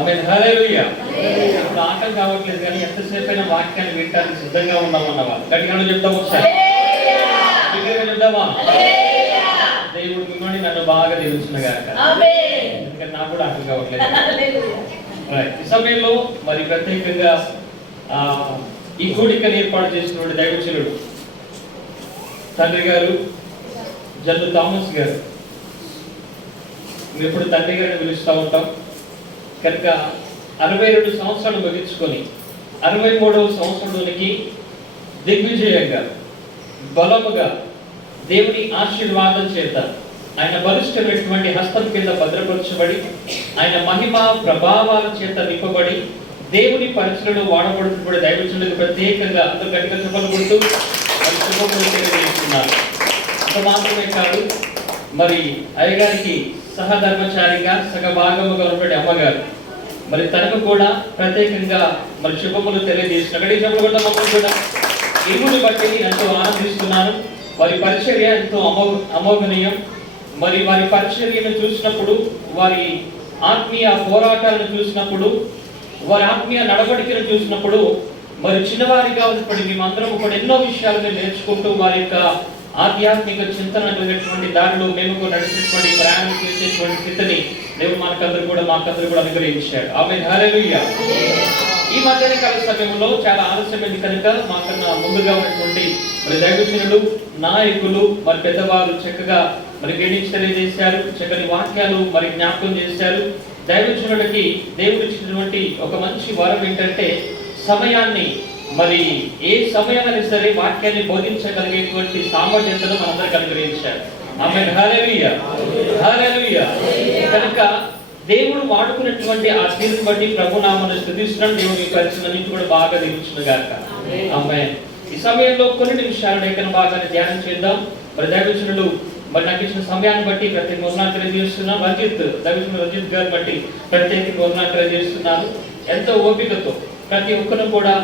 ఆమేన్. హల్లెలూయా. ఇప్పుడు ఆకలి కావట్లేదు కానీ ఎంతసేపు అయినా వాక్యాన్ని వినడానికి సిద్ధంగా ఉన్నామన్నవారు గట్టిగా చెప్తాం ఒకసారి. చెప్తామా? దేవుడు మిమ్మల్ని నన్ను బాగా దీవించిన గాక. ఎందుకంటే నాకు కూడా ఆకలి కావట్లేదు. ఈ సమయంలో మరి ప్రత్యేకంగా ఈ కూడికను ఏర్పాటు చేసినటువంటి దైవజనుడు తండ్రి గారు జల్లు థామస్ గారు. మేము ఎప్పుడు తండ్రి గారిని పిలుస్తూ ఉంటాం కనుక 62 సంవత్సరాలు ముగించుకొని 63వ సంవత్సరంలోనికి దిగ్విజయంగా బలముగా దేవుని ఆశీర్వాదం చేత ఆయన బలిష్టమైనటువంటి హస్తం కింద భద్రపరచబడి ఆయన మహిమ ప్రభావాల చేత నింపబడి దేవుని పరిచయలో వాడబడుతున్న దైవజనులకు ప్రత్యేకంగా అందరూ గట్టిగా చెప్పబడుతూ తెలియజేస్తున్నారు. అంత మాత్రమే కాదు, మరి అయ్యగారికి సహధర్మచారిగా సగభాగముగా ఉన్నటువంటి అమ్మగారు మరి తనకు కూడా ప్రత్యేకంగా మరి శుభములు తెలియజేసిన కూడా ఇరువుని బట్టి ఎంతో ఆనందిస్తున్నాను. వారి పరిచర్య ఎంతో అమోఘనీయం. మరి వారి పరిచర్యను చూసినప్పుడు, వారి ఆత్మీయ పోరాటాలను చూసినప్పుడు, వారి ఆత్మీయ నడవడికను చూసినప్పుడు మరి చిన్నవారిగా ఉన్నప్పుడు మేమందరం కూడా ఎన్నో విషయాలను నేర్చుకుంటూ వారి యొక్క ఆధ్యాత్మిక చింతన కలిగినటువంటి దారిలో మేము కూడా నడిచేటువంటి ప్రయాణం చేసేటువంటి స్థితిని దేవుడు మాకందరూ కూడా అనుగ్రహించాడు. ఆమేన్. హల్లెలూయా. ఈ మధ్యాహ్న కాల సమయంలో చాలా ఆలస్యమైంది కనుక మాకన్నా ముందుగా ఉన్నటువంటి మరి దైవజనులు, నాయకులు, మరి పెద్దవారు చక్కగా మరి గణించి తెలియజేశారు. చక్కని వాక్యాలు మరి జ్ఞాపకం చేశారు. దైవజనులకి దేవుడు ఇచ్చినటువంటి ఒక మంచి వరం ఏంటంటే సమయాన్ని మరి ఏ సమయమైనా సరే వాక్యాన్ని బోధించగలిగేటువంటి సామర్థ్యతను మనందరికీ అనుగ్రహించారు. ఆమేన్. హల్లెలూయా. హల్లెలూయా. కనుక దేవుడు వాడుకున్నటువంటి ఆ తీరుని బట్టి ప్రభునామమును స్తుతిస్తున్నాం. దేవుని పరిచయం కూడా బాగా దీవించును గాక. ఆమేన్. ఈ సమయంలో కొన్ని నిమిషాలు లేఖన భాగాన్ని ధ్యానం చేద్దాం. మరి దైవజనులు మరి నాకు ఇచ్చిన సమయాన్ని బట్టి ప్రత్యేక వందనాలు తెలియజేస్తున్నాను. దైవజనుడు రంజిత్ గారిని బట్టి ప్రత్యేక వందనాలు తెలియజేస్తున్నాను. ఎంతో ఓపికతో ప్రతి ఒక్కరు కూడా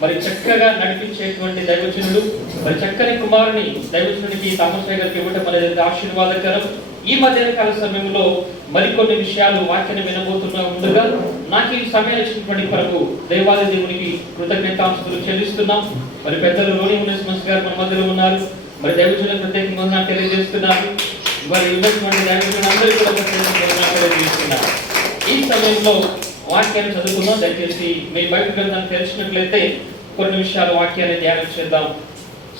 మరి చక్కగా నడిపించేటువంటి దైవజనుడు, మరి చక్కని కుమారుని దైవజనుడికి థామస్ గారికి ఇవ్వటం అనేది ఆశీర్వాదకరం. ఈ మధ్యాహ్న కాల సమయంలో మరికొన్ని విషయాలు వాక్యాన్ని వినబోతున్నా ముందుగా నాకు ఈ సమయాన్ని ఇచ్చినటువంటి ప్రభు దేవాది దేవునికి కృతజ్ఞతాస్తుతులు చెల్లిస్తున్నాం. మరి పెద్దలు రోని మునిస్మస్ గారు మన మధ్యలో ఉన్నారు. మరి దైవజనులకు ప్రత్యేక వందనాలు తెలియజేస్తున్నారు. మరి ఉన్నటువంటి దైవజనులు అందరూ కూడా తెలియజేస్తున్నారు. ఈ సమయంలో వాక్యాన్ని చదువుకుందాం. దయచేసి మీ బైబిల్ గ్రంథాన్ని తెలిసినట్లయితే కొన్ని విషయాలు వాక్యాన్ని ధ్యానం చేద్దాం.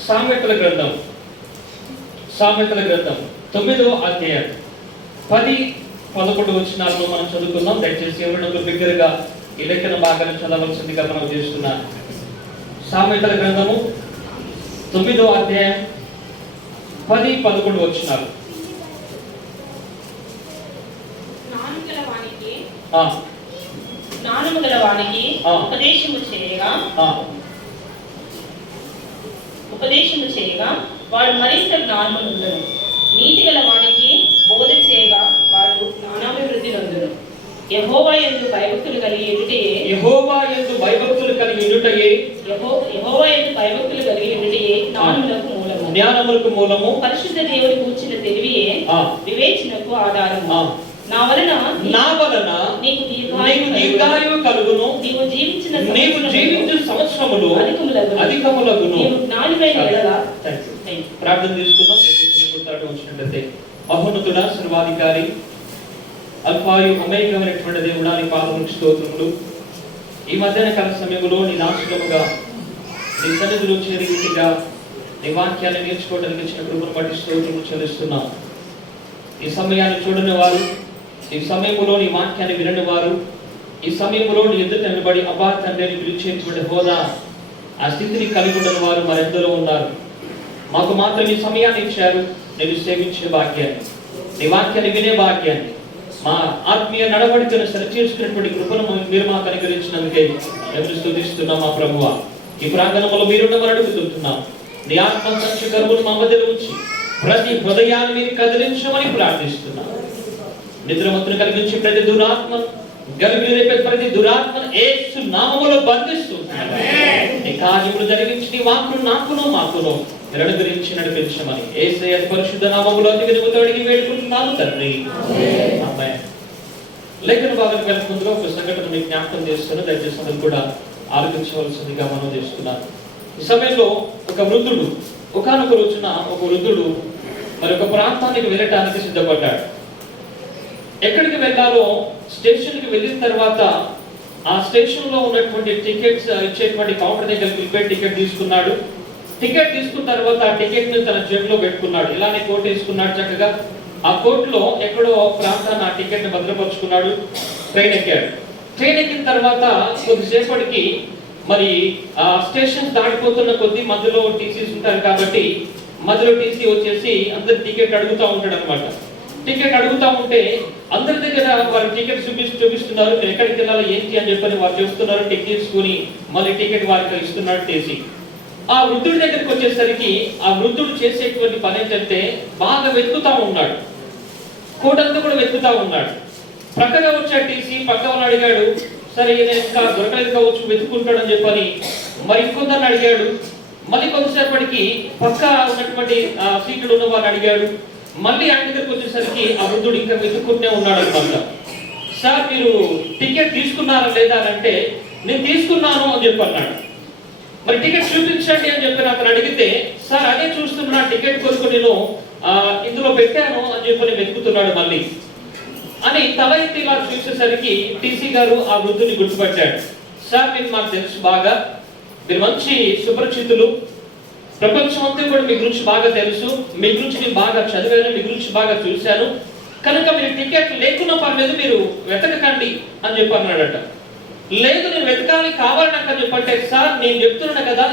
సామెతల గ్రంథం 9వ అధ్యాయం 10-11 వచనాలను మనం చదువుకుందాం. దయచేసి ఎవరినొకరు బిగ్గరగా ఈ లేఖన భాగాన్ని చదవలసిందిగా మనం చేస్తున్నాం. సామెతల గ్రంథము 9వ అధ్యాయం 10-11 వచనాలు. జ్ఞానము గల వానికి ఉపదేశము చేయగా వాడు మరింత జ్ఞానము నొందును. నీతి గల వానికి బోధ చేయగా వాడు జ్ఞానాభివృద్ధి నొందును. యెహోవా యందు భయభక్తులు కలిగి ఉండుటయే జ్ఞానములకు మూలము. పరిశుద్ధ దేవుని కూర్చిన తెలివియే వివేచనకు ఆధారము. నా వలన నీకు దీర్ఘాయువు కలుగును. నీవు జీవించు సంవత్సరములు అధికములగును. ప్రార్థన తీసుకుందాం. మహోన్నతుడా, సర్వాధికారి, అల్ఫాయు ఒమేగామైనటువంటి దేవుడా, నీ పాదములకు స్తోత్రములు. ఈ మధ్యాహ్న కాల సమయంలో నీ నాశనముగా నీ సన్నిధిలో చేరి రీతిగా నీ వాక్యాన్ని నేర్చుకోవడానికి ఇచ్చిన కృపను బట్టి స్తోత్రములు చెల్లిస్తున్నాం. ఈ సమయాన్ని చూడని వారు, ఈ సమయంలో నీ వాక్యాన్ని వినని వారు, ఈ సమయంలో నీ ఎదుట నిలబడి అబ్బా తండ్రిని పిలిచేటువంటి హోదా ఆ స్థితిని కలిగి ఉన్న వారు మరెందరో ఉన్నారు. మాకు మాత్రం ఈ సమయాన్ని ఇచ్చారు. నేను సేవించే భాగ్యాన్ని, నీ వాక్యాన్ని వినే భాగ్యాన్ని, మా ఆత్మీయ నడవడికను సరిచేసుకున్నటువంటి కృపను మీరు మాకు అనుగ్రహించినందుకే మేము స్తుతిస్తున్నాం. మా ప్రభువా, ఈ ప్రాంగణంలో మీరున్న అడుగుతున్నాం. నీ ఆత్మ సంచకరువును మా మధ్యలో ఉంచి ప్రతి హృదయాన్ని మీరు కదిలించమని ప్రార్థిస్తున్నాం. నిద్రమత్తును కలిగించి ప్రతి దురాత్మను యేసు నామములో బంధిస్తున్నాం. నీ కార్యములు జరిగించి నీ వాక్కును నాకును మాకును అనుగ్రహించి నడిపించమని యేసయ్య పరిశుద్ధ నామములో అతి వినయంతో అడిగి వేడుకుంటున్నాను తండ్రి. ఆమేన్. లేఖన భాగానికి వెళ్ళక ముందుగా ఒక సంఘటన మీకు జ్ఞాపకం చేస్తున్నా, దయచేసి అందరూ కూడా ఆలోచించవలసిందిగా మనం చేస్తున్నాను. ఈ సమయంలో ఒక వృద్ధుడు, ఒకానొక రోజున ఒక వృద్ధుడు మరి ఒక ప్రాంతానికి వెళ్ళటానికి సిద్ధపడ్డాడు. ఎక్కడికి వెళ్ళాలో స్టేషన్కి వెళ్ళిన తర్వాత ఆ స్టేషన్ లో ఉన్నటువంటి టికెట్స్ ఇచ్చేటువంటి కౌంటర్ దగ్గర వెళ్ళిపోయి టికెట్ తీసుకున్నాడు. టికెట్ తీసుకున్న తర్వాత ఆ టికెట్ ని తన జేబులో పెట్టుకున్నాడు. ఇలానే కోట్ వేసుకున్నాడు చక్కగా. ఆ కోట్ లో ఎక్కడో ప్రాంతాన్ని ఆ టికెట్ ని భద్రపరుచుకున్నాడు. ట్రైన్ ఎక్కాడు. ట్రైన్ ఎక్కిన తర్వాత కొద్దిసేపటికి మరి ఆ స్టేషన్ దాటిపోతున్న కొద్ది మధ్యలో టీసీస్ ఉంటారు కాబట్టి మధ్యలో టీసీ వచ్చేసి అందరి టికెట్ అడుగుతూ ఉంటాడు అనమాట. టికెట్ అడుగుతా ఉంటే అందరి దగ్గర వారి టికెట్ చూపిస్తున్నారు. ఎక్కడికి వెళ్ళాలి ఏంటి అని చెప్పని వారు చూస్తున్నారు. టికెట్ తీసుకుని మళ్ళీ టికెట్ వారికి ఇస్తున్నాడు టీసీ. ఆ వృద్ధుడి దగ్గరికి వచ్చేసరికి ఆ వృద్ధుడు చేసేటువంటి పని ఏంటంటే బాగా వెతుకుతా ఉన్నాడు. కోటంతా కూడా వెతుకుతా ఉన్నాడు. ప్రక్కగా వచ్చే టీసీ పక్కన అడిగాడు. సరే నేను ఇంకా దొరకలేదు కావచ్చు, వెతుకుంటాడు అని చెప్పని మరి ఇంకొందరిని అడిగాడు. మళ్ళీ కొంతసేపటికి పక్క ఉన్నటువంటి సీట్లు ఉన్న వారిని అడిగాడు. మళ్ళీ ఆయన దగ్గరికి వచ్చేసరికి ఆ వృద్ధుడు ఇంకా వెతుక్కుంటూనే ఉన్నాడు అనమాట. సార్ మీరు టికెట్ తీసుకున్నారా లేదా అంటే నేను తీసుకున్నాను అని చెప్పి అన్నాడు. మరి టికెట్ చూపించండి అని చెప్పి అతను అడిగితే సార్ అదే చూస్తున్నా, టికెట్ కొరకు నేను ఇందులో పెట్టాను అని చెప్పి వెతుకుతున్నాడు మళ్ళీ అని తల ఎత్తి ఇలా చూసేసరికి టీసీ గారు ఆ వృద్ధుని గుర్తుపట్టాడు. సార్ మీరు మాకు తెలుసు బాగా, మీరు మంచి సుపరిచితులు, ప్రపంచం అంతా కూడా మీ గురించి బాగా తెలుసు, మీ గురించి నేను బాగా చదివాను, మీ గురించి బాగా చూశాను, కనుక మీరు టికెట్ లేకున్నా పర్లేదు మీరు వెతకకండి అని చెప్పి అన్నాడట. లేదు నేను వెతకాలి కావాలి నాకు అని చెప్పంటే సార్ నేను చెప్తున్నాను కదా,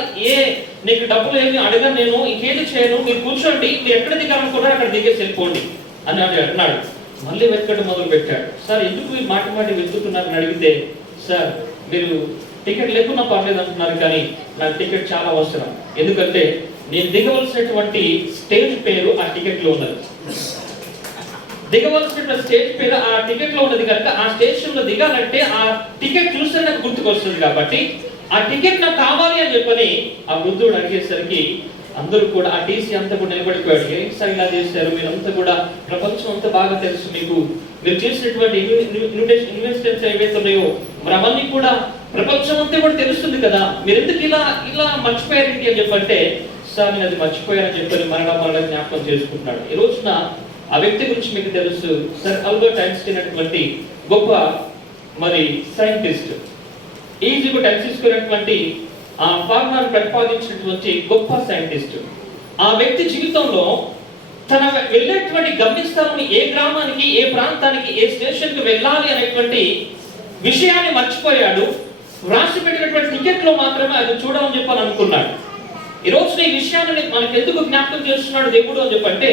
నీకు డబ్బులు ఏమి అడగను, నేను ఇంకేది చేయను, మీరు కూర్చోండి, మీరు ఎక్కడ దిగాలనుకున్నారో అక్కడ దిగేసి వెళ్ళిపోండి అని అన్నాడు. మళ్ళీ వెతకడం మొదలు పెట్టాడు. సార్ ఎందుకు మీరు మాటి వెతుకుతున్నారని అడిగితే సార్ మీరు టికెట్ లేకున్నా పర్లేదు అంటున్నారు, కానీ నాకు టికెట్ చాలా అవసరం, ఎందుకంటే నేను దిగవలసినటువంటి స్టేజ్ పేరు ఆ టికెట్ లో ఉన్నది. దిగవలసిన స్టేజ్ పేరు ఆ టికెట్ లో ఉన్నది కనుక ఆ స్టేషన్ లో దిగాలంటే ఆ టికెట్ చూస్తే నాకు గుర్తుకొస్తుంది, కాబట్టి ఆ టికెట్ నాకు కావాలి అని చెప్పని ఆ వృద్ధుడు అడిగేసరికి అందరూ కూడా ఆ టీసీ అంతా కూడా నిలబడిపోయాడు. ఏంటి సార్ ఇలా చేశారు, మీరంతా కూడా ప్రపంచం అంతా బాగా తెలుసు మీకు, మీరు చేసినటువంటి ఇన్వెస్ట్మెంట్స్ ఏవైతే ఉన్నాయో మరి అవన్నీ కూడా ప్రపంచం అంతా కూడా తెలుస్తుంది కదా, మీరు ఎందుకు ఇలా మర్చిపోయారేంటి అని చెప్పంటే సార్ నేను అది మర్చిపోయానని చెప్పని మరణ జ్ఞాపకం చేసుకుంటున్నాడు. ఈ రోజున ఆ వ్యక్తి గురించి మీకు తెలుసు, సర్ ఆల్బర్ట్ ఐన్స్టీన్ అటువంటి గొప్ప మరి సైంటిస్ట్, ఈజీగా తెలుసుకున్నటువంటి ఆ ఫార్ములాను ప్రతిపాదించినటువంటి గొప్ప సైంటిస్ట్. ఆ వ్యక్తి జీవితంలో తన వెళ్ళేటువంటి గమ్యస్థానం ఏ గ్రామానికి, ఏ ప్రాంతానికి, ఏ స్టేషన్ కి వెళ్ళాలి అనేటువంటి విషయాన్ని మర్చిపోయాడు. రాసి పెట్టినటువంటి టికెట్ లో మాత్రమే అది చూడమని చెప్పని అనుకున్నాడు. ఈ రోజున ఈ విషయాన్ని మనకు ఎందుకు జ్ఞాపకం చేస్తున్నాడు దేవుడు అని చెప్పంటే,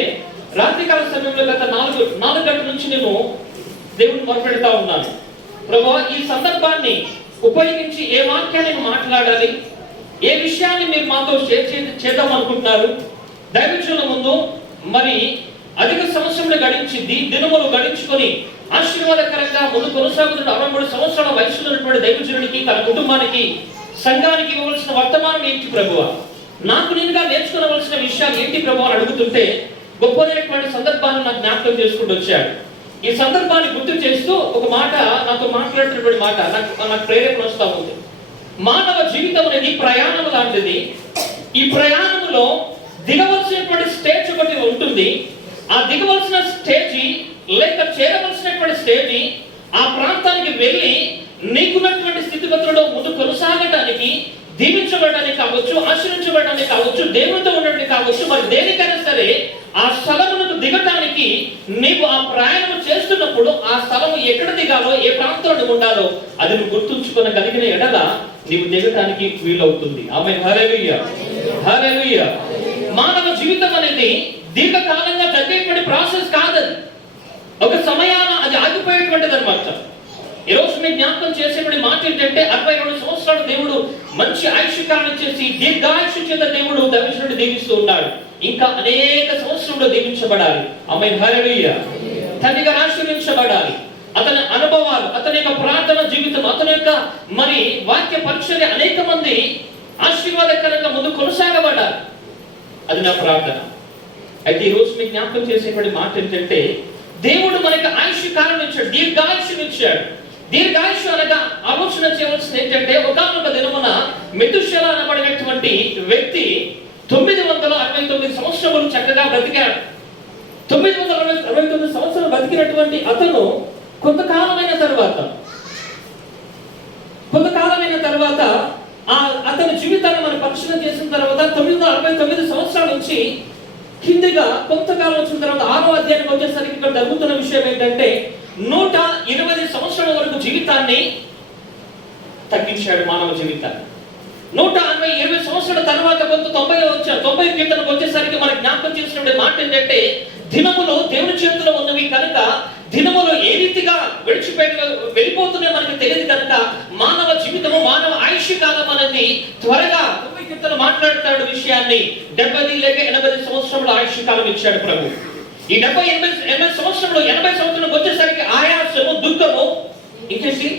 రాత్రికాల సమయంలో గత 4 గంటల నుంచి నేను దేవుడిని మొరపెడతా ఉన్నాను. ప్రభువా ఈ సందర్భాన్ని ఉపయోగించి ఏ వాక్యాన్ని మాట్లాడాలి, ఏ విషయాన్ని మీరు మాతో షేర్ చేద్దాం అనుకుంటున్నారు. దైవజనుల ముందు మరి అధిక సంవత్సరంలో గడించింది, దినములు గడించుకొని ఆశీర్వాదకరంగా ముందు కొనసాగుతున్న 63 సంవత్సరాల వయసులో ఉన్నటువంటి దైవజనుడికి, తన కుటుంబానికి, సంఘానికి ఇవ్వవలసిన వర్తమానం ఏంటి ప్రభువా, నాకు నేనుగా నేర్చుకోవలసిన విషయాలు ఏంటి ప్రభువా అని అడుగుతుంటే గొప్పదైనటువంటి సందర్భాన్ని నాకు జ్ఞాపకం చేసుకుంటూ వచ్చాడు. ఈ సందర్భాన్ని గుర్తు చేస్తూ ఒక మాట నాతో మాట్లాడుతున్నటువంటి మాట నాకు ప్రేరేపణ వస్తూ ఉంది. మానవ జీవితం అనేది ప్రయాణం లాంటిది. ఈ ప్రయాణంలో దిగవలసినటువంటి స్టేజ్ ఒకటి ఉంటుంది. ఆ దిగవలసిన స్టేజి లేక చేరవలసినటువంటి స్టేజి ఆ ప్రాంతానికి వెళ్ళి నీకున్నటువంటి స్థితిగతులలో ముందు కొనసాగడానికి, దీవించబడడానికి కావచ్చు, ఆశ్రయించబడడానికి కావచ్చు, దేవునితో ఉండడానికి కావచ్చు, మరి దేనికైనా సరే ఆ స్థలములకు దిగటానికి నీవు ఆ ప్రయాణం చేస్తున్నప్పుడు ఆ స్థలము ఎక్కడ దిగాలో, ఏ ప్రాంతంలో ఉండాలో అది నువ్వు గుర్తుంచుకోగలిగిన ఎడల నీవు దిగటానికి వీలవుతుంది. ఆమేన్. హల్లెలూయా, హల్లెలూయా. మానవ జీవితం అనేది దీర్ఘకాలంగా జరిగేటువంటి ప్రాసెస్ కాదది. ఒక సమయాన అది ఆగిపోయేటువంటిది అనమాట. ఈ రోజు మీరు జ్ఞాపకం చేసేటువంటి మాట ఏంటంటే 62 సంవత్సరాలు దేవుడు మంచి ఆయుష్కాలను చేసి దీర్ఘాయుష్య చేత దేవుడు దైవజనుడిని దీవిస్తూ ఉన్నాడు. ఇంకా అనేక సంవత్సరంలో దీవించబడాలి. ఆమేన్. హల్లెలూయా. తండ్రిగా ఆశీర్వదించబడాలి. అతని అనుభవాలు, అతని యొక్క ప్రార్థన జీవితం, అతని యొక్క మరి వాక్య పరిచర్య అనేక మంది ఆశీర్వాదకరంగా ముందు కొనసాగబడాలి. అది నా ప్రార్థన. అయితే ఈ రోజు మీకు జ్ఞాపకం చేసేటువంటి మాట ఏంటంటే దేవుడు మనకి ఆయుష్ కాలం ఇచ్చాడు, దీర్ఘాయుష్ను ఇచ్చాడు. దీర్ఘాయుష్ అనగా ఆలోచన చేయవలసింది ఏంటంటే, ఒకానొక దినమున మెతుషెల అనబడినటువంటి వ్యక్తి 969 సంవత్సరములు చక్కగా బ్రతికాడు. 969 సంవత్సరాలు బతికినటువంటి అతను కొంతకాలమైన తర్వాత అతని జీవితాన్ని మనం పరిశీలన చేసిన తర్వాత 969 సంవత్సరాల నుంచి కిందిగా కొంతకాలం వచ్చిన తర్వాత 6వ అధ్యాయానికి వచ్చేసరికి ఇక్కడ జరుగుతున్న విషయం ఏంటంటే 120 సంవత్సరాల వరకు జీవితాన్ని తగ్గించాడు. మానవ జీవితాన్ని 120 సంవత్సరాల తర్వాత కొంత 90 కీర్తనకు వచ్చేసరికి మనకి జ్ఞాపకం చేసినటువంటి మాట ఏంటంటే, దినములు దేవుని చేతిలో ఉన్నవి కనుక దినములు ఏ రీతిగా వెళ్ళిపోతున్నాయో మనకి తెలియదు కనుక మానవ జీవితము, మానవ ఆయుష్ కాలం అనేది త్వరగా 90 కీర్తన మాట్లాడుతాడు విషయాన్ని. 70 లేక 80 సంవత్సరంలో ఆయుష్ కాలం ఇచ్చాడు ప్రభు. ఈ 70-80 సంవత్సరంలో 80 సంవత్సరాలకు వచ్చేసరికి ఆయాసము, దుఃఖము, ఇంకేంటి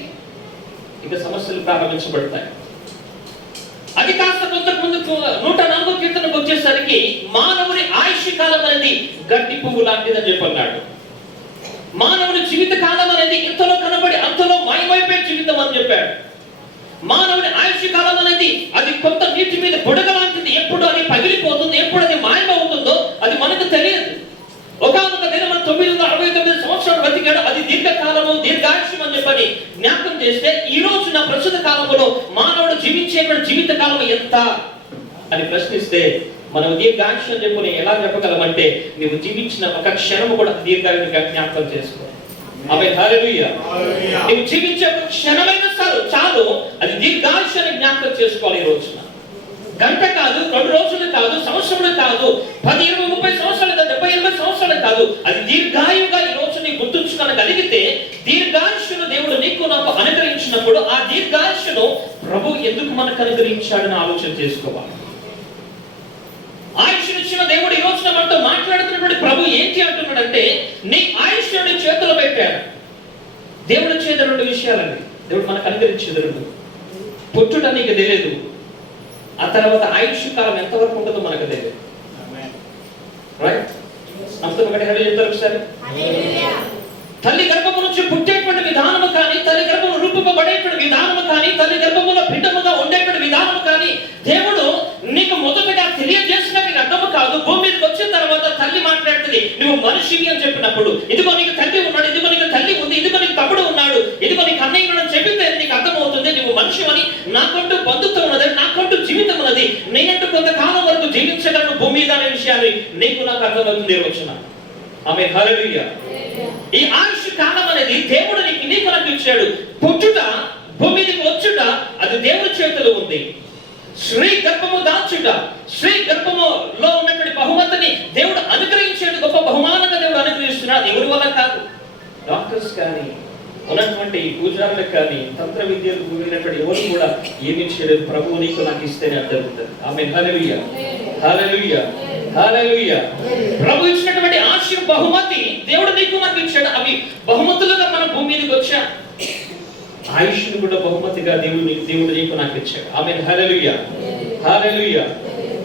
ఇక సమస్యలు ప్రారంభించబడతాయి. అది కాస్త కొంతకుముందు 104 కీర్తనకు వచ్చేసరికి మానవుని ఆయుష్ కాలం అనేది గడ్డి పువ్వు లాంటిదని చెప్పన్నాడు. మానవుని జీవిత కాలం అనేది ఇంతలో కనబడి అంతలో మాయమైపోయే జీవితం అని చెప్పాడు. మానవుని ఆయుష్ కాలం అనేది అది కొంత నీటి మీద బుడగ లాంటిది. ఎప్పుడు అది పగిలిపోతుంది, ఎప్పుడు అది మాయమవుతుందో అది మనకు తెలియదు. ఒకానొక దినం 969 సంవత్సరాలు బతికాడు. అది దీర్ఘకాలము, దీర్ఘాయుష్యం అని చెప్పని జ్ఞాపకం చేస్తే, ఈ రోజు నా ప్రస్తుత కాలంలో మానవుడు జీవించేటువంటి జీవిత కాలం ఎంత అని ప్రశ్నిస్తే మనం దీర్ఘాయుష్యం చెప్పుని ఎలా చెప్పగలమంటే, నువ్వు జీవించిన ఒక క్షణము కూడా దీర్ఘాయుగా జ్ఞాపకం చేసుకో. ఆమేన్, హల్లెలూయా. నువ్వు జీవించే ఒక క్షణమైన చాలు, అది దీర్ఘాయుష్యాన్ని జ్ఞాపకం చేసుకోవాలి. ఈ రోజున గంట కాదు, 2 రోజులు కాదు, సంవత్సరములు కాదు, 10, 20, 30 సంవత్సరాలు కాదు, 70, 80 సంవత్సరాలు కాదు, అది దీర్ఘాయుగా ఈ రోజు నీ గుర్తుంచుకోగలిగితే, దీర్ఘాయుష్ను దేవుడు నీకు నాకు అనుగ్రహించినప్పుడు ఆ దీర్ఘాయుష్ను ప్రభు ఎందుకు మనకు అనుగ్రహించాడని ఆలోచన చేసుకోవాలి. ఆయుష్నిచ్చిన దేవుడు ఈ రోజున మనతో మాట్లాడుతున్నటువంటి ప్రభు ఏంటి అంటున్నాడంటే, నీ ఆయుష్ని చేతులు పెట్టాడు. దేవుడు చేత 2 విషయాలండి దేవుడు మనకు అనుగ్రహించేది 2. పుట్టుట నీకు తెలియదు, ఆ తర్వాత ఆయుష్ కాలం ఎంతవరకు ఉంటుందో మనకు తెలియదు. రైట్? అంతా ఒకటి చెప్తారు ఒకసారి. తల్లి గర్భము నుంచి పుట్టేటువంటి విధానము కానీ, తల్లి గర్భము రూపబడేటువంటి విధానము కానీ, తల్లి గర్భములో బిడ్డముగా ఉండేటువంటి విధానము కానీ దేవుడు నీకు మొదటగా తెలియజేసిన అర్థము కాదు. భూమి మీదకి వచ్చిన తర్వాత తల్లి మాట్లాడుతుంది, నువ్వు మనిషివి అని చెప్పినప్పుడు, ఇదిగో నీకు తల్లి ఉన్నాడు, ఇదిగో నీకు తల్లి ఉంది, ఇదిగో నీకు తమ్ముడు ఉన్నాడు, ఇదిగో నీకు అన్నయ్య ఉన్నాడు చెప్పితే నీకు అర్థమవుతుంది నువ్వు మనిషి అని. నాకంటూ బంధుత్వం ఉన్నది, నాకంటూ జీవితం ఉన్నది, నేనంటూ కొంతకాలం వరకు జీవించగలను భూమి మీద అనే విషయాన్ని నీకు నాకు అర్థమవుతుంది. వచ్చిన ఆమె హల్లెలూయా. ఈ ఆయుష్ కాలం అనేది దేవుడు నీకు నాకు ఇచ్చాడు. పుట్టుట, భూమి మీదకి వచ్చుట అది దేవుడి చేతిలో ఉంది. స్త్రీ గర్భము దాల్చుట, స్త్రీ గర్భములో ఉన్నటువంటి బహుమతిని దేవుడు అనుగ్రహించేది గొప్ప బహుమానంగా దేవుడు అనుగ్రహిస్తున్నాడు. ఎవరి వల్ల కాదు, డాక్టర్స్ కానీ, ఉన్నటువంటి పూజారులకు కానీ, తంత్ర విద్యలు కూడినటువంటి ఎవరు కూడా ఏమీ చేయలేదు. ప్రభువు నీకు నాకు ఇస్తేనే జరుగుతుంది. ఆమేన్, హల్లెలూయా, హల్లెలూయా, హల్లెలూయా. ప్రభు ఇచ్చినటువంటి ఆశీర్వాద బహుమతి దేవుడు నీకు నాకు ఇచ్చాడు. అవి బహుమతులుగా మన భూమి మీదకి వచ్చా. ఆయుష్ను కూడా బహుమతిగా దేవుడు నీకు నాకు ఇచ్చాడు. ఆమేన్, హల్లెలూయా, హల్లెలూయా.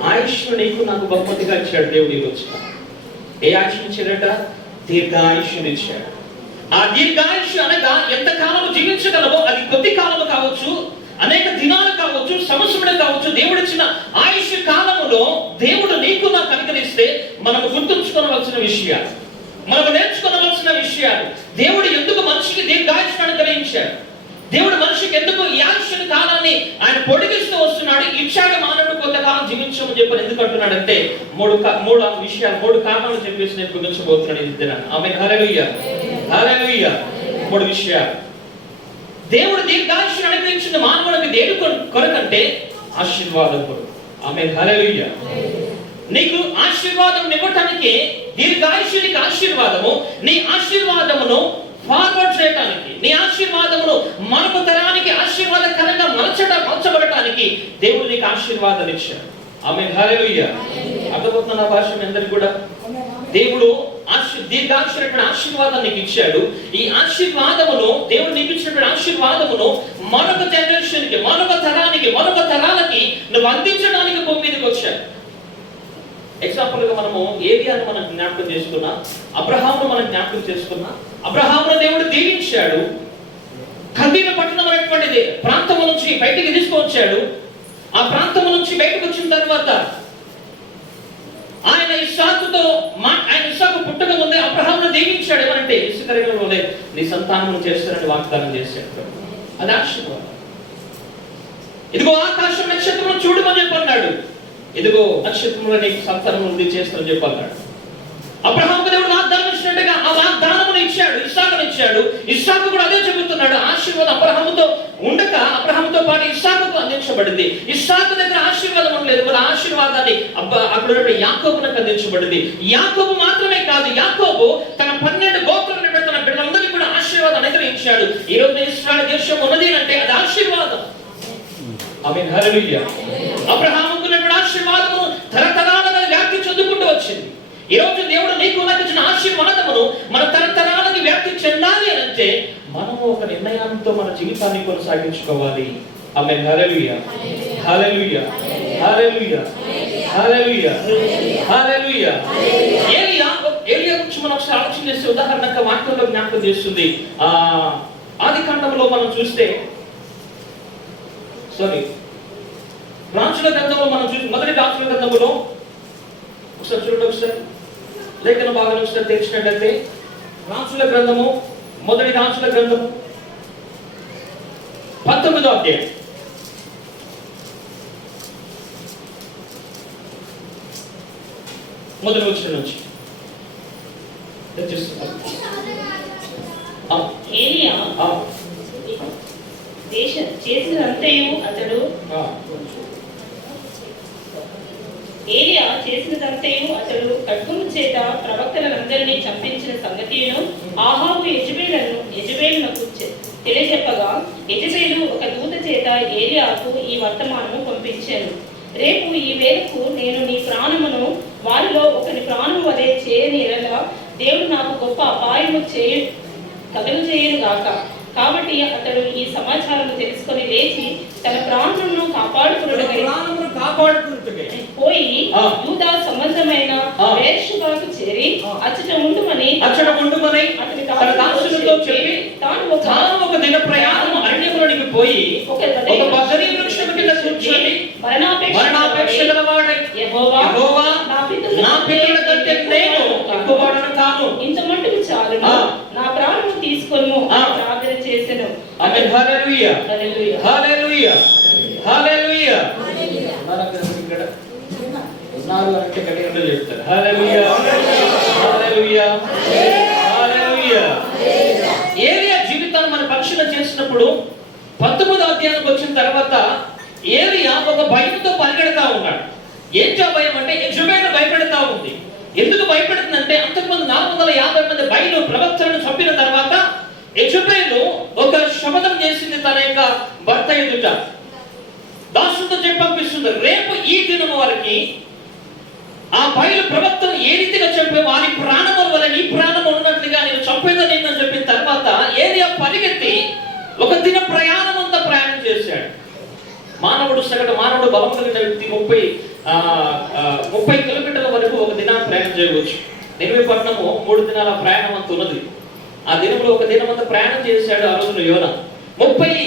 ఆయుష్ను నీకు నాకు బహుమతిగా ఇచ్చాడు దేవుడు ఈ రోజు. ఏ ఆయుష్ ఇచ్చాడట? దీర్ఘాయుష్ను ఇచ్చాడు. ఆ దీర్ఘాయుష్ అనగా ఎంత కాలము జీవించగలమో, అది కొద్ది కాలము కావచ్చు, అనేక దినాలు కావచ్చు, సంవత్సరాలు కావచ్చు. దేవుడిచ్చిన ఆయుష్ కాలములో దేవుడు నీకు నాకు అనుగ్రహిస్తే మనము గుర్తుంచుకోవలసిన విషయాలు, మనము నేర్చుకోవలసిన విషయాలు. దేవుడు ఎందుకు మనిషికి దీర్ఘాయుష్ను అనుగ్రహించాడు, దేవుడు మనిషికి ఎందుకు ఈ ఆయుష్ కాలాన్ని ఆయన పొడిగిస్తూ వస్తున్నాడు. ఇచ్చాడు మానవుడు కొంతకాలం జీవించమని చెప్పని ఎందుకు అంటున్నాడంటే, 3 విషయాలు, 3 కారణాలు చెప్పేసి నేను ముగించబోతున్నాను ఈ దినాన్ని. ఆమేన్, హల్లెలూయా, హల్లెలూయా. 3 విషయాలు. దేవుడు దీర్ఘాయుష్ను అనుగ్రహించిన మానవునికి దేని కొరకంటే ఆశీర్వాదం కొరకు. ఆమేన్, హల్లెలూయా. నీకు ఆశీర్వాదం ఇవ్వటానికి, దీర్ఘాయుష్యునికి ఆశీర్వాదము, నీ ఆశీర్వాదమును ఫార్వర్డ్ చేయడానికి, నీ ఆశీర్వాదమును మరొక తరానికి ఆశీర్వాదకరంగా మలచబడటానికి దేవుడు నీకు ఆశీర్వాదం ఇచ్చాడు. ఆమేన్, హల్లెలూయా. అర్థమవుతున్న నా భాష మీ అందరికీ కూడా దేవుడు దీర్ఘాయుష్యుని ఆశీర్వాదం నీకు ఇచ్చాడు. ఈ ఆశీర్వాదమును, దేవుడు నీకు ఇచ్చినటువంటి ఆశీర్వాదమును మరొక జనరేషన్ కి, మరొక తరానికి, మరొక తరాలకి నువ్వు అందించడానికి భూమి మీదకి వచ్చాడు. ఎగ్జాంపుల్ గా మనము ఏలియాను మనం జ్ఞాపకం చేసుకున్నా, అబ్రహామును మనం జ్ఞాపకం చేసుకున్నా. అబ్రహామును దేవుడు దీవించాడు, కల్దీల పట్టణం అనేటువంటిది ప్రాంతం నుంచి బయటికి తీసుకువచ్చాడు. ఆ ప్రాంతం నుంచి బయటకు వచ్చిన తర్వాత ఆయన ఇస్సాకు పుట్టక ముందే అబ్రహామును దీవించాడు. ఏమంటే ఇసుకరేణులోనే నీ సంతానమును చేస్తారని వాగ్దానం చేశాడు. అది ఆశీర్వాదం. ఇదిగో ఆకాశం నక్షత్రం చూడమని చెప్పన్నాడు. ఇదిగో నక్షత్రంలో నీకు సంతానం వృద్ధి చేస్తానని చెప్పన్నాడు. అబ్రహాముకు దేవుడు వాగ్దానం ఇచ్చినట్టుగా ఆ వాగ్దానమును ఇచ్చాడు, ఇస్సాకును ఇచ్చాడు. ఇస్సాకు కూడా అదే చెబుతున్నాడు. ఆశీర్వాదం అబ్రహాముతో ఉండక అబ్రహాముతో పాటు ఇస్సాకుకు అందించబడింది. ఇస్సాకు దగ్గర ఆశీర్వాదం ఉండలేదు, మరి ఆశీర్వాదాన్ని అక్కడ యాకోబునకు అందించబడింది. యాకోబు మాత్రమే కాదు, యాకోబు తన 12 గోత్రాలను తన బిడ్డలందరికీ కూడా ఆశీర్వాదం అనుగ్రహించాడు. ఈ రోజు ఇశ్రాయేలు దేశం ఉన్నది అంటే అది ఆశీర్వాదం. ఆమేన్, హల్లెలూయా. అబ్రహాముకు ఉన్నటువంటి ఆశీర్వాదము తరతరాలుగా వ్యాప్తి చెందుకుంటూ వచ్చింది. ఈ రోజు దేవుడు నీకు నాకు ఇచ్చిన ఆశీర్వాదమును మన తరతరాలకి వ్యాప్తి చెందాలి అంటే మనము ఒక నిర్ణయంతో మన జీవితాన్ని కొనసాగించుకోవాలి. ఆమేన్, హల్లెలూయా, హల్లెలూయా, హల్లెలూయా, హల్లెలూయా, హల్లెలూయా. ఏలియా గురించి మనం ఒకసారి ఆలోచన చేస్తే ఉదాహరణగా వాక్యంలో జ్ఞాపకం చేస్తుంది. ఆదికాండంలో మనం చూస్తే రాజుల గ్రంథంలో మనం చూసి మొదటి రాజుల గ్రంథంలో ఒకసారి చూడండి, ఒకసారి లేఖన భాగాన్ని ఒకసారి తెచ్చినట్లయితే రాజుల గ్రంథము, మొదటి రాజుల గ్రంథము 19వ అధ్యాయం. మొదటి వచనం నుంచి ఏలియా చేసినదంతయు అతడు ఖడ్గము చేత ప్రవక్తలందరినీ చంపించిన సంగతిను ఆహాబు యెజెబెలునకు తెలియజెప్పగా, యెజెబెలు ఒక దూత చేత ఏలియాకు ఈ వర్తమానము పంపించాను. రేపు ఈ వేళకు నేను నీ ప్రాణమును వారిలో ఒకని ప్రాణము వలె చేయని ఎడల దేవుడు నాకు గొప్ప అపాయము కలుగజేయను గాక. కాబట్టి అతడు ఈ సమాచారం తెలుసుకొని లేచి తన ప్రాణమును కాపాడుకున్నట్టుగా పోయి యూదా సంబంధమైన బెర్షెబాకు చేరి అచ్చట ఉండుమని అతని దాసులతో చెప్పి తాను ఒక దిన ప్రయాణము అరణ్యములోనికి పోయి ఒక బదరీ వృక్షము కింద కూర్చొని మరణాపేక్ష గలవాడై యెహోవా నా పితరుల కంటే నేను ఎక్కువవాడను కాను, ఇంత మట్టుకు చాలు, నా ప్రాణము తీసుకొను ప్రార్థన చేసెను. ఆమేన్, హల్లెలూయా, హల్లెలూయా, హల్లెలూయా. ఇక్కడ ఉన్నారు అంటే గట్టిగా చెప్తారు. హల్లెలూయా, హల్లెలూయా, హల్లెలూయా. ఏలియా జీవితాన్ని మన పరిశీలన చేసినప్పుడు 19వ అధ్యాయానికి వచ్చిన తర్వాత ఏలియా ఒక భయంతో పరిగెడతా ఉన్నాడు. ఏంటి ఆ భయం అంటే యెజెబెలు భయపెడతా ఉంది. ఎందుకు భయపెడుతుందంటే అంతకుముందు 450 మంది బయలు ప్రవక్తలను చంపిన తర్వాత యెజెబెలు ఒక శపథం చేసింది తన యొక్క భర్త ఎదుట. దాసులతో చెప్పి పంపిస్తుంది, రేపు ఈ దినం వరకు ఆ బయలు ప్రవక్తను ఏ రీతిగా చెప్పే వారి ప్రాణముల వల్ల నీ ప్రాణం ఉన్నట్లుగా నేను చంపేదని నేను చెప్పిన తర్వాత ఏలియా పరిగెత్తి ఒక దిన ప్రయాణం అంతా ప్రయాణం చేశాడు. మానవుడు బలం కలిగిన వ్యక్తి 30 కిలోమీటర్ల వరకు ఒక దినాన్ని ప్రయాణం చేయవచ్చు. నినివే పట్టణము 3 దినాల ప్రయాణం అంత ఉన్నది. ఆ దినంలో ఒక దినం అంతా ప్రయాణం చేశాడు ఆ రోజున యోనా. 30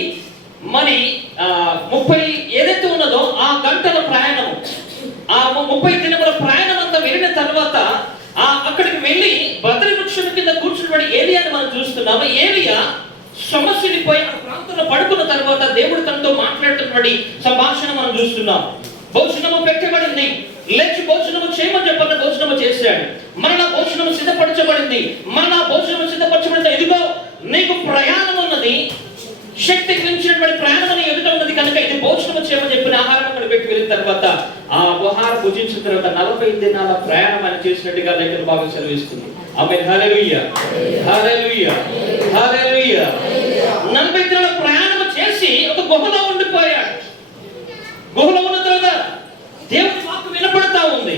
ఏదైతే ఉన్నదో ఆ గంటల ప్రయాణం, ఆ 30 దినముల ప్రయాణం అంతా వెళ్ళిన తర్వాత అక్కడికి వెళ్ళి బదరీ వృక్షం కింద కూర్చుని ఏలియాని మనం చూస్తున్నాము. ఏలియా సమస్యలిపోయి ఆ ప్రాంతంలో పడుకున్న తర్వాత దేవుడు తనతో మాట్లాడుతున్నటువంటి సంభాషణ మనం చూస్తున్నాం. భోజనము పెట్టబడింది, లేచి భోజనము చేయమని చెప్పిన భోజనము చేశాడు. మరణ భోజనము సిద్ధపరచబడింది, ఇదిగో నీకు ప్రయాణం ఉన్నది, శక్తికి మించినటువంటి ప్రయాణం నీ ఎదుట ఉన్నది కనుక ఇది భోజనము చేయమని చెప్పిన ఆహారం అక్కడ పెట్టి వెళ్ళిన తర్వాత ఆ ఆహారం భుజించిన తర్వాత 40 దినాల ప్రయాణం అని చేసినట్టుగా లేఖన భాగం సెలవిస్తుంది. ఆమేన్, హల్లెలూయా, హల్లెలూయా, హల్లెలూయా. 40 దినాల ప్రయాణం చేసి ఒక గుహలో ఉండిపోయాడు. గుహలో ఉన్న తర్వాత దేవుని వాక్కు వినపడతా ఉంది.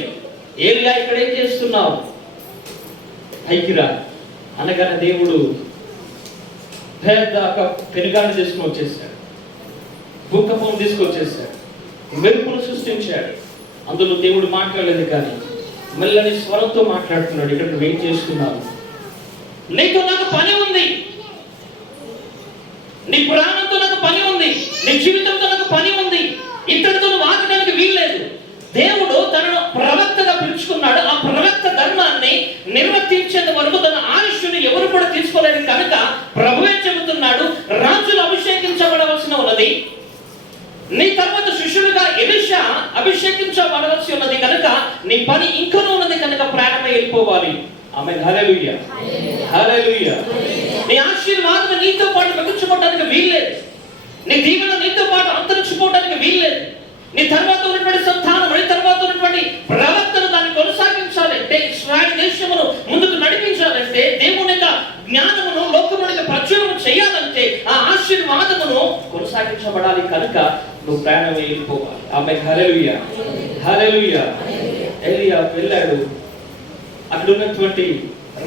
ఏలియా ఇక్కడ ఏం చేస్తున్నావు, పైకి రా అనగానే దేవుడు పెద్ద పెనుగాన్ని తీసుకుని వచ్చేసాడు, భూకంపం తీసుకొచ్చేసాడు, మెరుపును సృష్టించాడు. అందులో దేవుడు మాట్లాడలేదు కానీ మెల్లని స్వరంతో మాట్లాడుతున్నాడు, ఇక్కడ నువ్వేం చేస్తున్నావు? నీతో నాకు పని ఉంది, నీ ప్రాణంతో నాకు పని ఉంది, నీ జీవితంతో నాకు పని ఉంది. ఇతడితో నువ్వు ఆగడానికి వీల్లేదు. దేవుడు తనను ప్రవక్తగా పిలుచుకున్నాడు. ఆ ప్రవక్త ధర్మాన్ని నిర్వర్తించేంత వరకు తన ఆయుష్ను ఎవరు కూడా తీసుకోలేదు కనుక ప్రభువే చెబుతున్నాడు, రాజులు అభిషేకించబడవలసిన ఉన్నది, నీ తర్వాత శిష్యులుగా ఎలీషా అభిషేకించబడవలసి ఉన్నది కనుక నీ పని ఇంకనూ ఉన్నది కనుక ప్రాణమై వెళ్ళిపోవాలి. ఆమె హల్లెలూయా, హల్లెలూయా. నీ ఆశీర్వాదం నీతో పాటు మిగిల్చుకోవడానికి వీల్లేదు, నీ దీవెన నీతో పాటు అంతరించుకోవడానికి వీల్లేదు. నీ తర్వాత ఉన్నటువంటి సంతానం, నీ తర్వాత ఉన్నటువంటి ప్రవర్తన దాన్ని కొనసాగించాలంటే, ఇశ్రాయేలు దేశమును ముందుకు నడిపించాలంటే, దేవుని యొక్క జ్ఞానమును లోకమునికి ప్రచురణ చేయాలంటే ఆ ఆశీర్వాదమును కొనసాగించబడాలి కనుక నువ్వు ప్రాణం వెళ్ళిపోవాలి. ఆమె హల్లెలూయా, హల్లెలూయా. ఎలీయా వెళ్ళాడు, అక్కడ ఉన్నటువంటి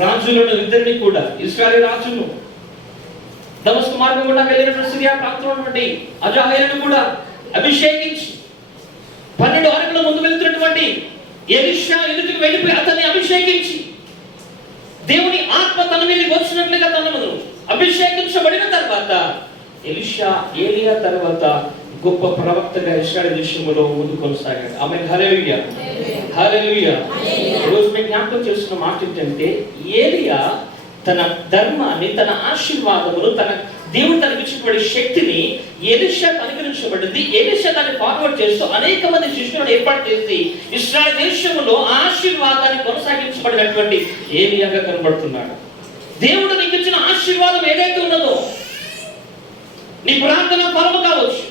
రాజులను ఇద్దరిని కూడా, ఇశ్రాయేలు రాజును, దమస్కు మార్గం గుండా వెళ్ళినటువంటి సిరియా ప్రాంతంలో ఉన్నటువంటి అజాహేలును కూడా అభిషేకించి 12 అడుగుల ముందు వెళ్తున్నటువంటి ఎలీషా ఎదుటికి వెళ్ళిపోయి అతన్ని అభిషేకించి, దేవుని ఆత్మ తన మీదకి వచ్చినట్లుగా తనను అభిషేకించబడిన తర్వాత ఎలీషా ఏలియా తర్వాత గొప్ప ప్రవక్తగా ఇశ్రాయేలు దేశంలో ముందు కొనసాగాడు. ఆమె హల్లెలూయా, హల్లెలూయా. రోజు మేము జ్ఞాపకం చేస్తున్న మాట ఏంటంటే, ఏలియా తన ధర్మాన్ని, తన ఆశీర్వాదమును, తన దేవుడు తనకి ఇచ్చినటువంటి శక్తిని ఎలీషాకు అనుగ్రహించబడింది. ఎలీషా దాన్ని ఫార్వర్డ్ చేస్తూ అనేక మంది శిష్యులను ఏర్పాటు చేసి ఇశ్రాయేలు దేశంలో ఆశీర్వాదాన్ని కొనసాగించబడినటువంటి ఏలియాగా కనబడుతున్నాడు. దేవుడు నీకు ఇచ్చిన ఆశీర్వాదం ఏదైతే ఉన్నదో, నీ ప్రార్థన ఫలము కావచ్చు,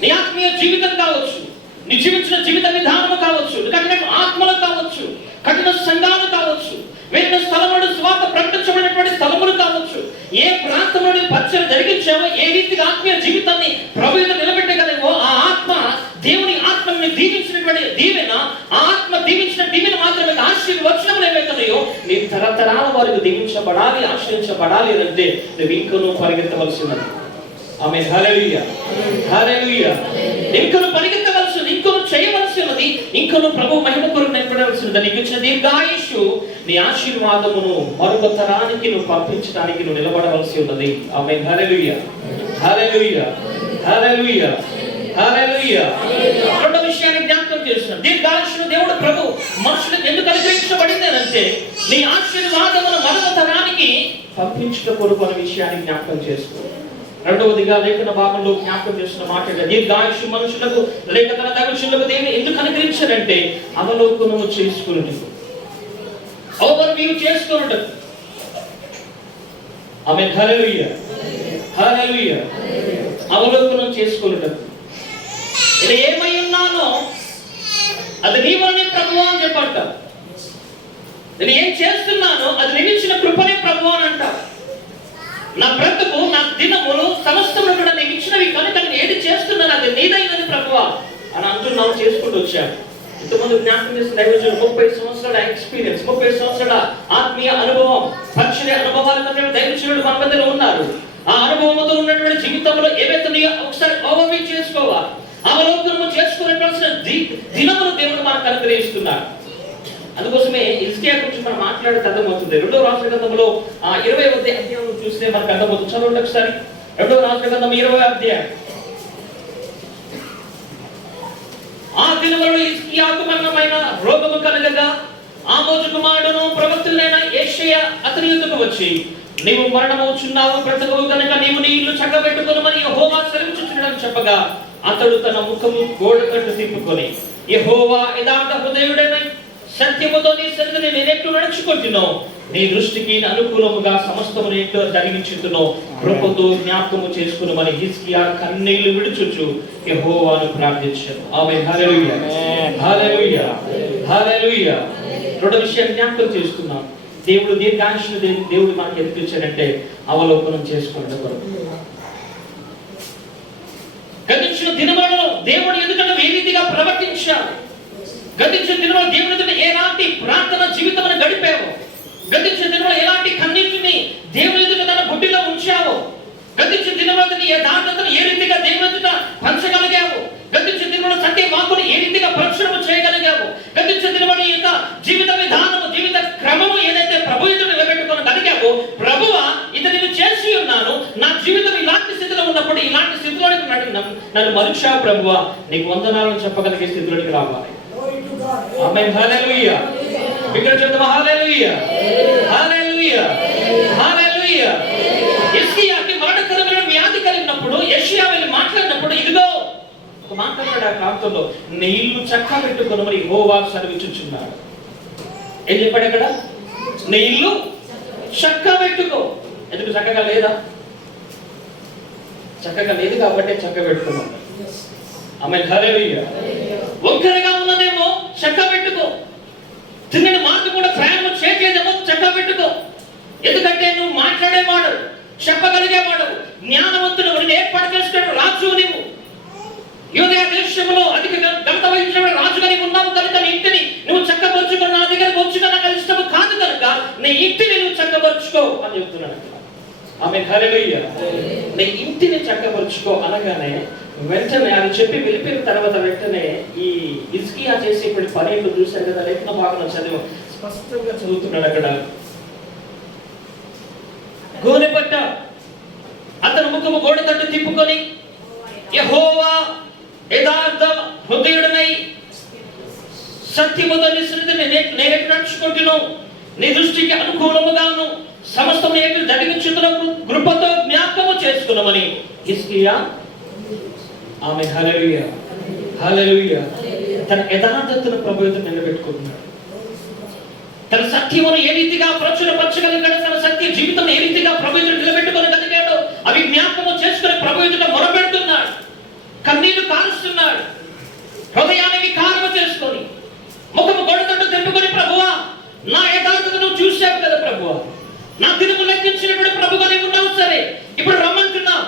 నీ ఆత్మీయ జీవితం కావచ్చు, నీ జీవించిన జీవిత విధానము కావచ్చు, కఠిన ఆత్మలు కావచ్చు, కఠిన సంఘాలు కావచ్చు, వేరే స్థలములు స్వార్థ ప్రకటించబడినటువంటి స్థలములు కావచ్చు, ఏ ప్రాంతంలో పరిచయం జరిగించావో, ఏ రీతిగా ఆత్మీయ జీవితాన్ని ప్రభువుతో నిలబెట్టగలవో, ఆ ఆత్మ, దేవుని ఆత్మని దీవించినటువంటి దీవెన, ఆ ఆత్మ దీవించిన దీవెన మాత్రమే ఆశీర్వచనములు ఏవైతున్నాయో నీ తరతరాల వారికి దీవించబడాలి, ఆశ్రయించబడాలి అంటే నువ్వు ఇంకనూ పరిగెత్తవలసినది. ఆమె హల్లెలూయా, హల్లెలూయా. ఇంకను పరిగెత్తవలసినది, ఇంకను చేయవలసినది, ఇంకను ప్రభు మహిమ కొరకు నిలబడవలసినది. నీకు ఇచ్చిన దీర్ఘాయుష్షు, నీ ఆశీర్వాదమును మరొక తరానికి నువ్వు పంపించడానికి నువ్వు నిలబడవలసి ఉన్నది. ఆమె హల్లెలూయా, హల్లెలూయా, హల్లెలూయా, హల్లెలూయా. రెండో విషయాన్ని జ్ఞాపకం చేస్తున్నాను. దీర్ఘాయుష్షును దేవుడు ప్రభు మనుషులకు ఎందుకు అనుగ్రహించబడింది అంటే, నీ ఆశీర్వాదమును మరొక తరానికి పంపించుట కొరకు అనే విషయాన్ని జ్ఞాపకం చేసుకో. రెండవదిగా లేఖన భాగంలో జ్ఞాపకం చేస్తున్న మాట, దీర్ఘాయుష్షు మనుషులకు లేక తన దైవజనులకు దేవుని ఎందుకు అనుగ్రహించారంటే, అవలోకనము చేసుకున్నట్టు, ఓవర్వ్యూ చేసుకున్నట్టు. ఆమె హల్లెలూయా, హల్లెలూయా. అవలోకనం చేసుకున్నట్టు. ఇలా ఏమై ఉన్నానో అది నీ వల్లనే ప్రభువా అని చెప్పంట. నేను ఏం చేస్తున్నానో అది నిలిచిన కృపనే ప్రభువా అని అంట. నా బ్రతుకు, నా దినములు సమస్తములు కూడా నీకు ఇచ్చినవి కనుక నేను ఏది చేస్తున్నాను అది నీదైనది ప్రభువా అని అంటున్నావు, చేసుకుంటూ వచ్చాను. ఇంతకుముందు జ్ఞాపకం చేసిన దైవజనులు 30 సంవత్సరాల ఎక్స్పీరియన్స్, 30 సంవత్సరాల ఆత్మీయ అనుభవం, పరిచర్య అనుభవాలు దైవజనులు మన మధ్యలో ఉన్నారు. ఆ అనుభవంతో ఉన్నటువంటి జీవితంలో ఏవైతే ఒకసారి ఓవర్వ్యూ చేసుకోవాలి, అవలోకనము చేసుకునేవలసిన దినములు దేవుడు మనకు అనుగ్రహిస్తున్నాడు. అందుకోసమే హిజ్కియా గురించి మనం మాట్లాడితే అర్థమవుతుంది. 2వ రాజుల గ్రంథంలో 20వ అధ్యాయం చూస్తే మనకు అర్థమవుతుంది. చదవండి ఒకసారి 2వ రాజుల గ్రంథం 20వ అధ్యాయం. ఆ దినములలో హిజ్కియాకు మరణమైన రోగము కలగగా ఆమోజు కుమారుడును ప్రవక్తులైన యెషయా అతని యొద్దకు వచ్చి, నీవు మరణమవుచున్నావు, బ్రతకవు కనుక నీవు నీ ఇల్లు చక్కబెట్టుకొనుమని యెహోవా సెలవిచ్చుచున్నాడని చెప్పగా, అతడు తన ముఖము గోడ కట్టు తిప్పుకొని, యెహోవా యథార్థ హృదయుడైన సత్యముతో నీ సన్నిధిని నేనెట్లు నడుచుకుంటున్నావు, నీ దృష్టికి అనుకూలముగా సమస్తము నేను జరిగించుతున్నావు, కృపతో జ్ఞాపకము చేసుకుని హిజ్కియా కన్నీళ్లు విడుచుచు యెహోవాను ప్రార్థించాడు. ఆమేన్, హల్లెలూయా, హల్లెలూయా, హల్లెలూయా. రెండో విషయం జ్ఞాపకం చేసుకున్నాం. దేవుడు దీర్ఘాయుష్ను దేవుడు మనకి ఎందుకు ఇచ్చాడంటే అవలోకనం చేసుకోవడం కొరకు. గతించిన దినములలో దేవుడు ఎందుకంటే ఏ రీతిగా ప్రవర్తించాడు, గతించిన దినంలో దేవుని ఎదుట ఎలాంటి ప్రార్థన జీవితం గడిపావు, గతించిన దినంలో ఎలాంటి కన్నీటిని దేవుని ఎదుట తన బుడ్డిలో ఉంచావు, గతించిన దినంలో నీ యథార్థతను ఏ రీతిగా దేవుని ఎదుట పంచగలిగావు, గతించిన దినంలో సత్య వాక్కును ఏ రీతిగా ప్రచురణ చేయగలిగావు, గతించిన దినంలో నీ యొక్క జీవితం నన్ను మరుచావు ప్రభువా, నీకు వందనాలను చెప్పగలిగే స్థితిలోకి రావాలి. ఆమేన్. హల్లెలూయా. ఇక్కడ చెప్తామా హల్లెలూయా, హల్లెలూయా, హల్లెలూయా. హిజ్కియాకి మరణకరమైన వ్యాధి కలిగినప్పుడు యెషయా వెళ్ళి మాట్లాడినప్పుడు ఇదిగో ఒక మాట్లాడాడు ఆ ప్రాంతంలో, నీ ఇల్లు చక్కగా పెట్టుకొనుమని యెహోవా సెలవిచ్చుచున్నాడు. ఏం చెప్పాడు అక్కడ? నీ ఇల్లు చక్కగా పెట్టుకో. ఎందుకు చక్కగా లేదా? చక్కగా లేదు కాబట్టి చక్కగా పెట్టుకున్నాం. ఆమేన్. హల్లెలూయా. ఒక్కరిగా ఉన్నదేమో చక్కగా పెట్టుకో, తిన్నని మాట కూడా ప్రయాణం చేయలేదేమో చక్కగా పెట్టుకో. ఎందుకంటే నువ్వు మాట్లాడేవాడు, చెప్పగలిగేవాడు, జ్ఞానవంతుడు, ఏర్పాటు చేసుకున్నాడు రాజు నీవు. యూదయ దేశంలో అధిక ఘనత వహించిన రాజుగా నీవు ఉన్నావు కనుక నీ ఇంటిని నువ్వు చక్కపరుచుకో. నా దగ్గరకు వచ్చుగా నాకు ఇష్టము కాదు కనుక నీ ఇంటిని నువ్వు చక్కపరుచుకో అని చెప్తున్నాడు. ఆమేన్. హల్లెలూయా. నీ ఇంటిని చక్కపరుచుకో అనగానే వెంటనే అది చెప్పి వెళ్ళిపోయిన తర్వాత వెంటనే ఈ హిజ్కియా చేసేటువంటి పని ఏంటో చూశారు కదా, లేఖన భాగంలో చదివి స్పష్టంగా చదువుతున్నాడు అక్కడ. గోనెపట్ట అతను ముఖము గోడ తట్టు తిప్పుకొని, యెహోవా యథార్థ హృదయుడనై సత్యముతో నీ సన్నిధిని నేను నడుచుకుంటున్నాను, నీ దృష్టికి అనుకూలముగాను సమస్తము జరిగించుటకు కృపతో జ్ఞాపకము చేసుకున్నామని హిజ్కియా. ఆమేన్. హల్లెలూయా, హల్లెలూయా. తన యథార్థతను ప్రభు ఎదుట నిలబెట్టుకుంటున్నాడు. తన సత్యమును ఏ రీతిగా ప్రచురపరచగలిగాడు, తన సత్య జీవితం ఏ రీతిగా ప్రభు ఎదుట నిలబెట్టుకోగలిగాడో అవి జ్ఞాపకము చేసుకుని ప్రభు ఎదుట మొరపెడుతున్నాడు, కన్నీళ్లు కారుస్తున్నాడు, హృదయానికి కారము చేసుకొని ముఖము గొడతట్టు తెంపుకొని, ప్రభువా నా యథార్థతను చూశావు కదా ప్రభువా, నా దినము లెక్కించినప్పుడు ప్రభుగా నీవు ఉన్నావు, సరే ఇప్పుడు రమ్మంటున్నావు,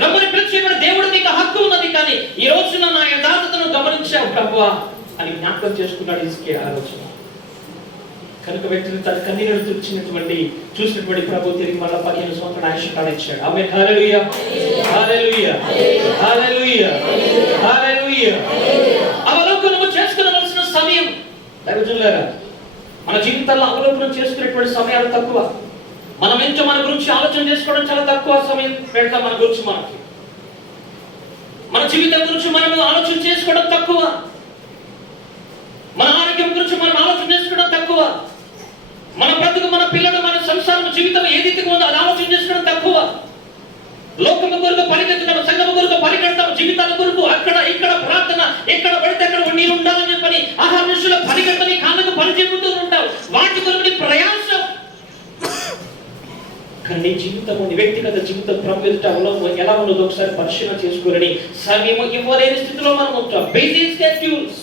రమ్మని పిలిచేవాడు దేవుడు నీకు హక్కు ఉన్నది, కానీ ఈ రోజున నా యథార్థతను గమనించావు ప్రభువా అని జ్ఞాపకం చేసుకున్నాడు హిజ్కియా ఆలోచన. కనుక వ్యక్తులు తన కన్నీరు తుడిచినటువంటి చూసినటువంటి ప్రభు తిరిగి మళ్ళీ 15 సంవత్సరాల ఆయుష్కాలం ఇచ్చాడు. ఆమేన్. హల్లెలూయా, హల్లెలూయా, హల్లెలూయా, హల్లెలూయా. అవలోకనం చేసుకోవలసిన సమయం దైవజనులారా, మన జీవితాల్లో అవలోకనం చేసుకునేటువంటి సమయాలు తక్కువ. మనం ఏంటో మన గురించి ఆలోచన చేసుకోవడం చాలా తక్కువ సమయం పెడతాం. మన గురించి మన జీవితం గురించి మనం ఆలోచన చేసుకోవడం తక్కువ. మన ఆరోగ్యం గురించి మనం ఆలోచన చేసుకోవడం తక్కువ. మన బ్రతుకు, మన పిల్లలు, మన సంసారం, జీవితం ఏదైతే ఉందో అది ఆలోచన చేసుకోవడం తక్కువ. లోకము కొరకు పరిగెత్తుతాం, సంఘము కొరకు పరిగెడతాం, జీవితాల కొరకు అక్కడ ఇక్కడ ప్రార్థన, ఎక్కడ పడితే అక్కడ నీరు ఉండాలని చెప్పని ఆహార నిశలో పరిగెత్తని కాళ్ళకు పని చెబుతూ ఉంటావు. వాటి కొరకు నీ ప్రయాసం. కానీ నీ జీవితము, నీ వ్యక్తిగత జీవితం ప్రభు ఎదుట ఎలా ఉన్నదో ఒకసారి పరిశీలన చేసుకోరని సమయము ఇవ్వలేని స్థితిలో మనం ఉంటాం. Busy schedules.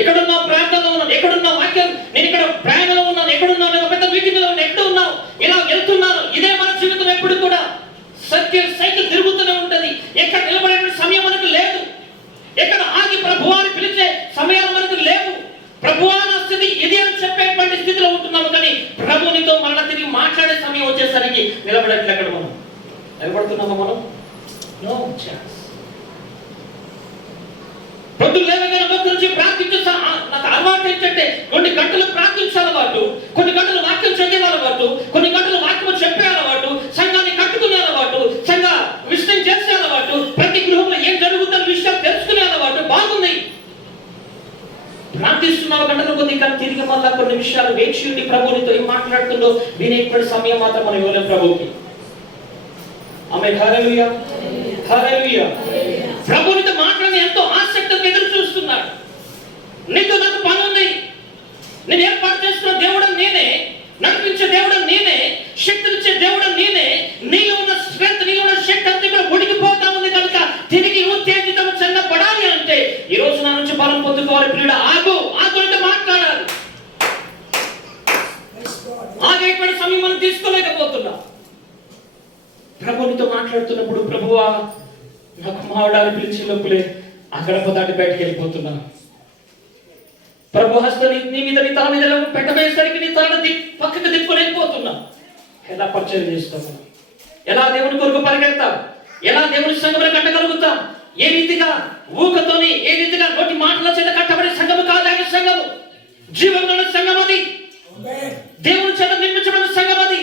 ఎక్కడున్నా ప్రార్థనలో ఉన్నాను, ఎక్కడున్నా వాక్యం, నేను ఇక్కడ ప్రయాణంలో ఉన్నాను, ఎక్కడున్నా నేను పెద్ద మీటింగ్లో ఉన్నాను, ఎక్కడ ఉన్నావు, ఇలా వెళ్తున్నాను. ఇదే మన జీవితం ఎప్పుడు కూడా సైకిల్ తిరుగుతూనే ఉంటది. ఎక్కడ నిలబడే సమయం మనకు లేదు, ఎక్కడ ఆగి ప్రభువాని పిలిచే సమయాలు మనకు లేవు. ప్రభువా నా స్థితి ఇది అని చెప్పేటువంటి స్థితిలో ఉంటున్నాము, కానీ ప్రభునితో మళ్ళీ తిరిగి మాట్లాడే సమయం వచ్చేసరికి నిలబడట్లే. ఎక్కడ మనం నిలబడుతున్నామా? మనం నో ఛాన్స్. పొద్దున్న లేవగానే గురించి ప్రార్థించే నాకు అలవాటు ఏంటంటే కొన్ని గంటలు ప్రార్థించే అలవాటు, కొన్ని గంటలు వాక్యం చదివే అలవాటు, కొన్ని గంటలు వాక్యం చెప్పే అలవాటు, సంఘాన్ని కట్టుకునే అలవాటు, సంఘ విషయం చేసే అలవాటు, ప్రతి గృహంలో ఏం జరుగుతున్న విషయాలు తెలుసుకునే అలవాటు. బాగుంది, ప్రార్థిస్తున్నావు గంటల కొద్ది, కానీ తిరిగి మళ్ళా కొన్ని విషయాలు వేచి ఉండి ప్రభునితో ఏం మాట్లాడుతుందో వినేటువంటి సమయం మాత్రం మనం ఇవ్వలేం ప్రభుకి. ఆమేన్. హల్లెలూయా, హల్లెలూయా. ప్రభునితో మాట్లాడి ఎంతో ఆసక్తిగా ఎదురు చూస్తున్నాడు. నీతో నాకు పని ఉంది, నేను ఏర్పాటు చేసుకున్న దేవుడు నేనే, నడిపించే దేవుడు నేనే, శక్తినిచ్చే దేవుడు నేనే. నీలో ఉన్న స్ట్రెంత్, నీలో ఉన్న శక్తి అంతా కూడా ఉడికిపోతా ఉంది కనుక తిరిగి ఉత్తేజితం చెందబడాలి అంటే ఈ రోజు నా నుంచి బలం పొందుకోవాలి. ప్రియుడా ఆగు, ఆగునితో మాట్లాడాలి. ఆగేటువంటి సమయం మనం తీసుకోలేకపోతున్నాం. ప్రభునితో మాట్లాడుతున్నప్పుడు ప్రభువా నా కుమారుడాన్ని పిలిచి లోపులే ఆ గడప దాటి బయటకు వెళ్ళిపోతున్నాను. ప్రభు హస్తాన్ని నీ మీద, నీ తల మీద పెట్టబోయేసరికి నీ తలని పక్కకు తిప్పుకొని వెళ్ళిపోతున్నా. ఎలా పరిచయం చేస్తాము, ఎలా దేవుని కొరకు పరిగెడతాం, ఎలా దేవుని సంఘమును కట్టగలుగుతాం, ఏ రీతిగా ఊకతోని, ఏ రీతిగా నోటి మాటల చేత కట్టబడే సంఘము కాదు ఆయన సంఘము. జీవంలో సంఘం అది, దేవుని చేత నిర్మించబడిన సంఘం అది,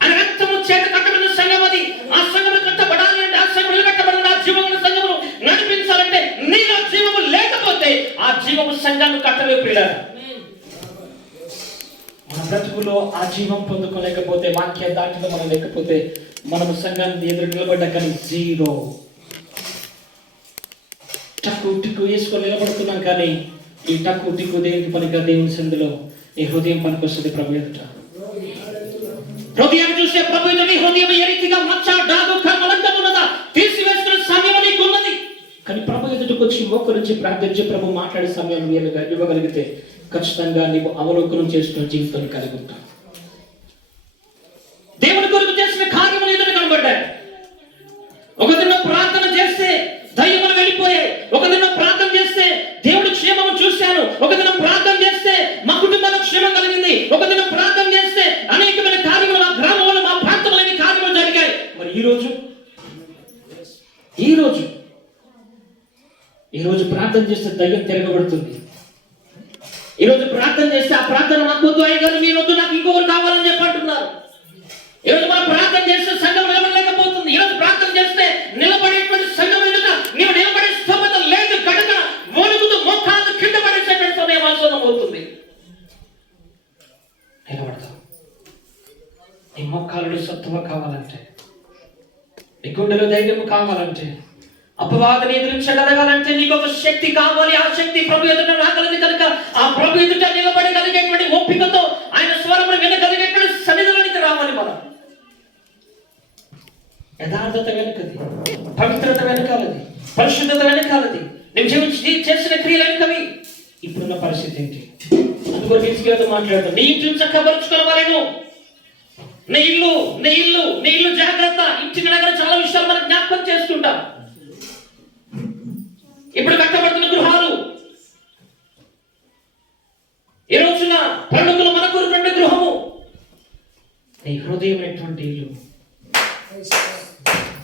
ఆయన రక్తము చేత కట్టబడిన సంఘం అది. ఆ సంఘము కట్టబడాలి అంటే, ఆ సంఘం నిలబెట్టబడిన ఆ జీవంలో సంఘాన్ని కట్టలేవు పిల్లలు. మన బ్రతుకులో ఆ జీవం పొందుకోలేకపోతే, వాక్య దాటిలో మనం లేకపోతే, మనము సంఘాన్ని ఎదురు నిలబడ్డా కానీ జీరో. టక్కు టిక్కు వేసుకొని నిలబడుతున్నాం కానీ ఈ టక్కు టిక్కు దేవునికి పనిగా దేవుని సందులో నీ హృదయం పనికొస్తుంది ప్రభు ఎదుట. హృదయం చూసే ప్రభు ఎదుట నీ హృదయం ఏ రీతిగా మచ్చ డాగు కర్మలంతమున్నదా తీసివేస్తున్న సమయం నీకు ఉన్నది. కానీ ప్రభు ఎదుటకు వచ్చి మోకరించి ప్రార్థించి ప్రభు మాట్లాడే సమయం వీలుగా ఇవ్వగలిగితే ఖచ్చితంగా నీవు అవలోకనం చేసుకున్న జీవితాన్ని కలిగి ఉంటావు. దేవుని కొరకు చేసిన కార్యములు ఎదురు కనబడ్డాయి. ఒక దిన ప్రార్థన చేస్తే దయ్యములు వెళ్ళిపోయాయి. ఒక దిన ప్రార్థన చేస్తే దేవుడి క్షేమము చూశాను. ఒక దినం ప్రార్థన చేస్తే మా కుటుంబంలో క్షేమం కలిగింది. ఒక దినం ప్రార్థన చేస్తే అనేకమైన కార్యములు మా గ్రామంలో మా ప్రాంతంలో కార్యములు జరిగాయి. మరి ఈ రోజు ప్రార్థన చేస్తే దయ్యం తిరగబడుతుంది. ఈ రోజు ప్రార్థన చేస్తే ఆ ప్రార్థన నాకు వద్దు అయ్యగారు, మీరు వద్దు, నాకు ఇంకొకరు కావాలని చెప్పంటున్నారు. ఈ రోజు మనం ప్రార్థన చేస్తే సంఘం నిలబడలేకపోతుంది. ఈ రోజు ప్రార్థన చేస్తే నిలబడేటువంటి సంఘం ఎదుట నీవు నిలబడే స్తోమత లేదు. గడక వణుకుతూ మోకాళ్ళు కింద పడేసేటువంటి సమయం ఆసనం అవుతుంది. నిలబడతావు. నీ మోకాళ్ళు సత్తువ కావాలంటే, నీ గుండెలో ధైర్యం కావాలంటే, అపవాదిని ఎదిరించగలగాలంటే నీకు ఒక శక్తి కావాలి. ఆ శక్తి ప్రభు ఎదుట రాగలది కనుక ఆ ప్రభు ఎదుట నిలబడగలిగేటువంటి ఓపికతో ఆయన స్వరమును వినగలిగేటువంటి సన్నిధిలోనికి రావాలి. మనం యథార్థత వెనుకది, పవిత్రత వెనకాలది, పరిశుద్ధత వెనకాలది, నేను జీవించి చేసిన క్రియలు వెనుకవి. ఇప్పుడున్న పరిస్థితి ఏంటి? అందుకని తీసుకెళ్తూ మాట్లాడుతాను. నీ ఇంటిని చక్కబరుచుకోవాలేను. నీ ఇల్లు జాగ్రత్త. ఇంటి దగ్గర చాలా విషయాలు మనం జ్ఞాపకం చేసుకుంటాం. ఇప్పుడు కట్టబడుతున్న గృహాలు, ఈ రోజున పండుగలు మన కోరుకున్న గృహము. నీ హృదయం ఎటువంటి ఇల్లు?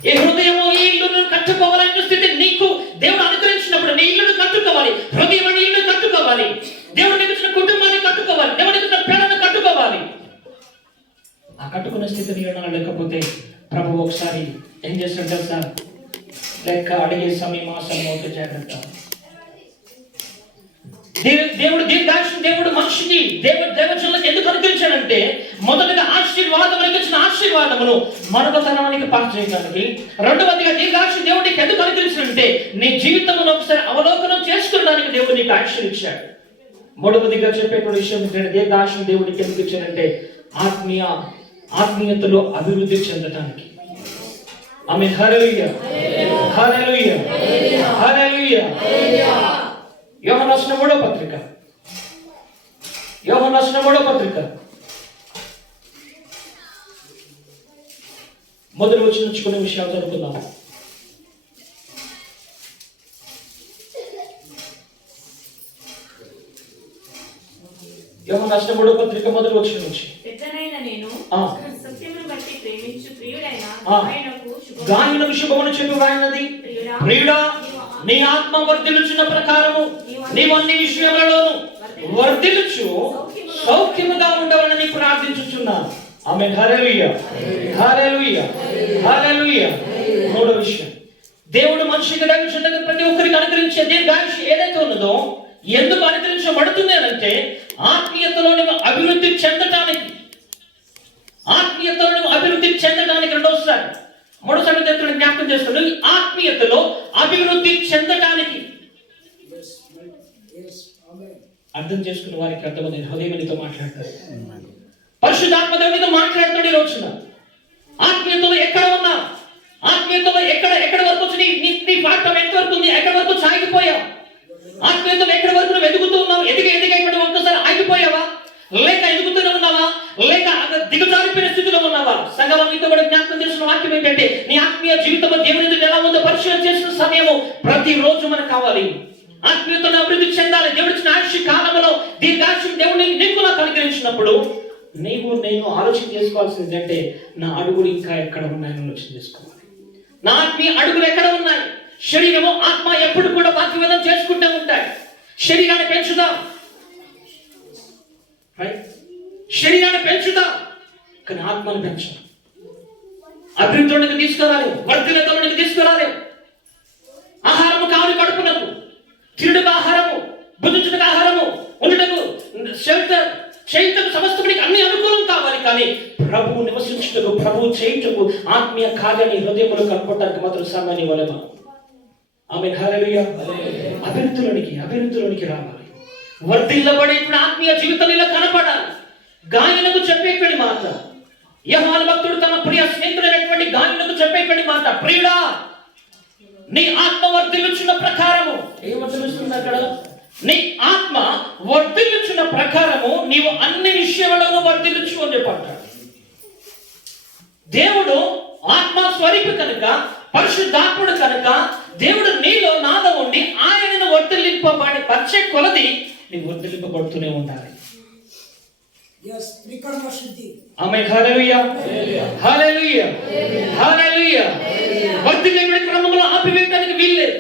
ఈ హృదయము ఈ ఇల్లును కట్టుకోవాలనే స్థితి నీకు దేవుడు అనుగ్రహించినప్పుడు నీ ఇల్లును కట్టుకోవాలి. హృదయం అనే ఇల్లు కట్టుకోవాలి. దేవుడు నీకు ఇచ్చిన కుటుంబాన్ని కట్టుకోవాలి. దేవుడు నీకు ఇచ్చిన పిల్లలను కట్టుకోవాలి. ఆ కట్టుకున్న స్థితి నీలో లేకపోతే ప్రభు ఒకసారి ఏం చేస్తుంటారు సార్, లెక్క అడిగే సమయం ఆసన్నమవుతే జాగ్రత్త. దేవుడు దీర్ఘాయుష్యం దేవుడు మనిషిని దేవజనులకు ఎందుకు అనుగ్రహించాడంటే, మొదటగా ఆశీర్వాదములకు ఇచ్చిన ఆశీర్వాదమును మరొక తరానికి పాస్ చేయడానికి, రెండవదిగా దీర్ఘాయుష్యం దేవుడికి ఎందుకు అనుగ్రహించాడంటే నీ జీవితమును ఒకసారి అవలోకనం చేసుకోవడానికి దేవుడు నీకు ఆయుష్యం ఇచ్చాడు. మూడవదిగా చెప్పేటువంటి విషయం ఏంటంటే, దీర్ఘాయుష్యం దేవుడికి ఎందుకు ఇచ్చాడంటే ఆత్మీయతలో అభివృద్ధి చెందడానికి. ఆమేన్. హల్లెలూయా, హల్లెలూయా, హల్లెలూయా. యోహాను రాసిన 3వ పత్రిక మొదటి వచనం నుంచి కొన్ని విషయాలు జరుగుతున్నాం. యోహాను రాసిన 3వ పత్రిక మొదటి వచనం నుంచి, గాయనకు శుభమును చెప్పి వ్రాయినది, ప్రియుడా, నీ ఆత్మ వర్ధిల్లుచున్న ప్రకారము నీవు అన్ని విషయములలోను వర్ధిల్లుచు సౌఖ్యముగా ఉండవాలని ప్రార్థించుచున్నాను. ఆమేన్. హల్లెలూయా, హల్లెలూయా, హల్లెలూయా. మూడో విషయం, దేవుడు మనిషికి దైవజనులకు ప్రతి ఒక్కరికి అనుగ్రహించే దీర్ఘాయుష్యం ఏదైతే ఉన్నదో ఎందుకు అనుగ్రహించబడుతుంది అంటే ఆత్మీయతలో అభివృద్ధి చెందటానికి. రెండోసారి మూడోసారి దేవుడు జ్ఞాపకం చేస్తున్నాడు, ఆత్మీయతలో అభివృద్ధి చెందటానికి. అర్థం చేసుకున్న వారికి అర్థమైంది. హృదయంతో మాట్లాడతారు. పరిశుద్ధాత్మ దేవునితో మాట్లాడుతాడు. ఈ రోజున ఆత్మీయతలో ఎక్కడ ఉన్నా, ఆత్మీయతలో ఎక్కడ వరకు వచ్చి నీ పాఠం ఎంత వరకు ఉంది, ఎక్కడి వరకు సాగిపోయావు? ఆత్మీయతలో ఎక్కడి వరకు నువ్వు ఎదుగుతూ ఉన్నావు? ఎదిగి ఒక్కసారి ఆగిపోయావా? లేక ఎదుగుతూనే ఉన్నావా? లేక దిగజారిపోయిన స్థితిలో ఉన్నావా? సంగమా, మీతో కూడా జ్ఞాపకం చేసిన వాక్యం ఏంటంటే, నీ ఆత్మీయ జీవితంలో దేవుని ఎలా ఉందో పరిశీలన చేసిన సమయము ప్రతిరోజు మనకు కావాలి. ఆత్మీయతను అభివృద్ధి చెందాలి. దేవుడిచ్చిన ఆయుష్య కాలంలో దీర్ఘాయుష్యం దేవుడిని నీకు నాకు అనుగ్రహించినప్పుడు నేను ఆలోచన చేసుకోవాల్సింది అంటే, నా అడుగులు ఇంకా ఎక్కడ ఉన్నాయని ఆలోచన చేసుకోవాలి. నా ఆత్మీయ అడుగులు ఎక్కడ ఉన్నాయి? శరీరము ఆత్మ ఎప్పుడు కూడా వాక్యవేదం చేసుకుంటూ ఉంటాయి. శరీరాన్ని పెంచుదాం, శరీరాన్ని పెంచుదాం, కానీ ఆత్మను పెంచుదాం. అభివృద్ధిలోనికి తీసుకురాలేము, వర్ధిల్లతలోనికి తీసుకురాలేము. ఆహారము కావాలి కడుపునకు, తిరుడుకు ఆహారము, భుజించుటకు ఆహారం కానీ ప్రభువు నివసించుటకు, ప్రభువు చేయుటకు, ఆత్మీయ కార్యాన్ని హృదయంలో కనుక్కోవడానికి మాత్రం సమయాన్ని ఇవ్వలేమా? ఆమె హల్లెలూయా. అభివృద్ధిలోనికి రావాలి. వర్ధిల్లబడేటువంటి ఆత్మీయ జీవితం ఇలా కనపడాలి. గాయనకు చెప్పేటువంటి మాట, యోహాను భక్తుడు తన ప్రియ స్నేహితుడైనటువంటి గాయనకు చెప్పేటువంటి మాట, ప్రియుడా నీ ఆత్మ వర్ధిల్లుచున్న ప్రకారము, ఏం వర్ధిల్లుస్తుంది అక్కడ? నీ ఆత్మ వర్ధిల్లుచున్న ప్రకారము నీవు అన్ని విషయాలను వర్ధిల్లుచు అని చెప్పంటాడు. దేవుడు ఆత్మ స్వరూపి కనుక, పరిశుద్ధాత్ముడు కనుక, దేవుడు నీలో నాలో ఉండి ఆయనను వర్ధిల్లింపబడి పరిచే కొలది నీవు వర్ధిల్లింపబడుతూనే ఉండాలి. ఆమేన్. హల్లెలూయా, హల్లెలూయా, హల్లెలూయా. వర్ధిల్లేటువంటి క్రమంలో ఆపివేయడానికి వీల్లేదు.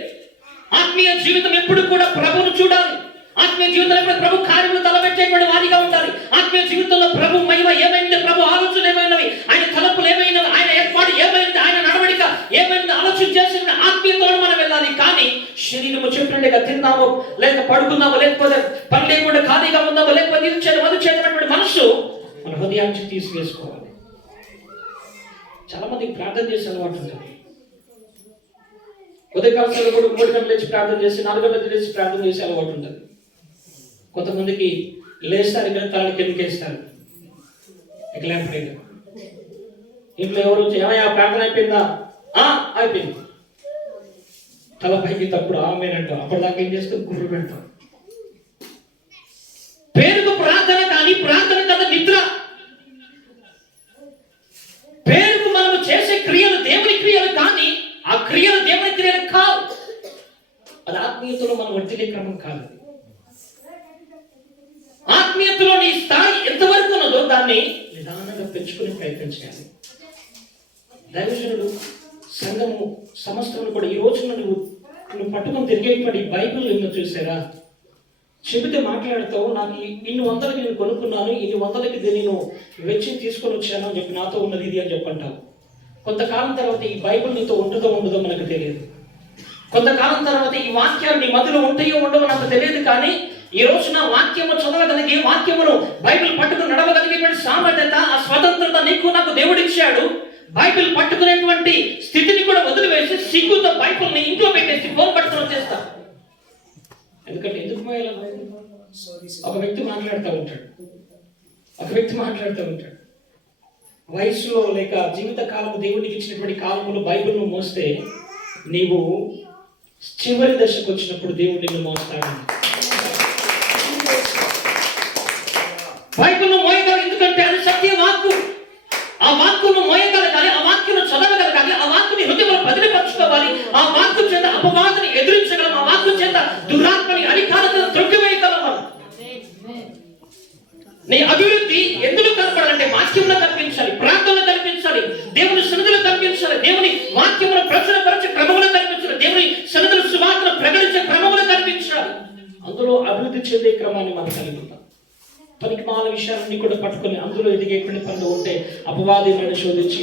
ఆత్మీయ జీవితం ఎప్పుడు కూడా ప్రభువును చూడాలి. ఆత్మీయ జీవితంలో ప్రభు కార్యములు తలపెట్టేటువంటి వారిగా ఉండాలి. ఆత్మీయ జీవితంలో ప్రభు మహిమ ఏమైంది, ప్రభు ఆలోచన ఏమైనవి, ఆయన తలపులు ఏమైనవి, ఆయన ఏర్పాటు ఏమైంది, ఆయన నడవడిక ఏమైంది ఆలోచన చేసిన ఆత్మీయతలో మనం వెళ్ళాలి. కానీ శరీరము చెప్పినట్టుగా తిన్నాము, లేక పడుకున్నాము, లేకపోతే పని లేకుండా ఖాళీగా ఉందాము, లేకపోతే ఇది చేయడం అది చేయడం మనసు మన హృదయానికి తీసివేసుకోవాలి. చాలా మందికి ప్రార్థన చేసే అలవాటు ఉంటుంది. ఉదయకాల సమయంలో కూడా 3 గంటలు లేచి ప్రార్థన చేసి 4 గంటలు లేచి ప్రార్థన చేసే అలవాటు ఉంటుంది. కొంతమందికి లేస్తారు, ఇక్కడ తల కిందకి వేస్తారు. ఇంట్లో ఎవరు ఏమయ్యా ప్రార్థన అయిపోయిందా? అయిపోయింది. తల పైకి తప్పుడు ఆమెనంటూ అప్పటిదాకా ఏం చేస్తూ గుర్రు పెడతాం. పేరుకు ప్రార్థన కానీ ప్రార్థన కదా నిద్ర. పేరుకు మనము చేసే క్రియలు దేవుని క్రియలు కానీ ఆ క్రియలు దేవుని క్రియలు కావు. అది ఆత్మీయతలో మనం వర్తిల్లే క్రమం కాదు. ఆత్మీయతలో నీ స్థాయి ఎంతవరకు ఉన్నదో దాన్ని నిదానంగా పెంచుకునే ప్రయత్నం చేయాలి. దైవజనుడు, సంఘము, సమస్తమును కూడా ఈ రోజున నువ్వు పట్టుకొని తిరిగేటువంటి బైబిల్ ఎన్నో చూసారా? చెబితే మాట్లాడుతావు, నాకు ఇన్ని వందలకి నేను కొనుక్కున్నాను, ఇన్ని వందలకి నేను వెచ్చి తీసుకొని వచ్చాను అని చెప్పి నాతో ఉన్నది ఇది అని చెప్పంటావు. కొంతకాలం తర్వాత ఈ బైబిల్ నీతో ఉంటుందో ఉండదో మనకు తెలియదు. కొంతకాలం తర్వాత ఈ వాక్యాలు నీ మధ్యలో ఉంటాయో ఉండవో నాకు తెలియదు. కానీ ఈ రోజున వాక్యము చదవగలిగి, వాక్యమును బైబిల్ పట్టుకుని నడవగలిగేటువంటి సామర్థ్యత, ఆ స్వతంత్రత నీకు నాకు దేవుడు ఇచ్చాడు. బైబిల్ పట్టుకునేటువంటి స్థితిని కూడా వదిలివేసి సిగ్గుతో బైబిల్ని ఇంట్లో పెట్టేసి ఫోన్ పట్టుకుని వచ్చేస్తా. ఎందుకంటే ఎందుకు ఒక వ్యక్తి మాట్లాడుతూ ఉంటాడు. వయసులో లేక జీవిత కాలము దేవుడికి ఇచ్చినటువంటి కాలములు బైబిల్ను మోస్తే నీవు చివరి దశకు వచ్చినప్పుడు దేవుడు నిన్ను మోస్తాడు. బైబిల్ను మోయగలరు, ఎందుకంటే అది సత్య వాక్కు. ఆ వాక్కును మోయగలగాలి, ఆ వాక్యను చదవగలగాలి, ఆ వాక్కుని హృదయంలో బదిలీపరచుకోవాలి. ఆ వాక్కు చేత అపవాదుని ఎదిరించగలం, ఆ వాక్కు చేత దురాత్మని అధికారతను త్రొక్కివేయగలం. నీ అభివృద్ధి ఎందుకు కనపడాలంటే వాక్యంలో కనిపించాలి, ప్రార్థనలో కనిపించాలి, దేవుని సన్నిధిలో కనిపించాలి, దేవుని వాక్యమును ప్రచురపరిచే క్రమంలో కనిపించాలి, దేవుని సన్నిధిలో సువార్తను ప్రకటించే క్రమంలో కనిపించాలి. అందులో అభివృద్ధి చెందే క్రమాన్ని మనం కలిగి ఉంటాం. పనికిమాల విషయాలన్నీ కూడా పట్టుకొని అందులో ఎదిగేటువంటి పనులు ఉంటే అపవాది మనల్ని శోధించి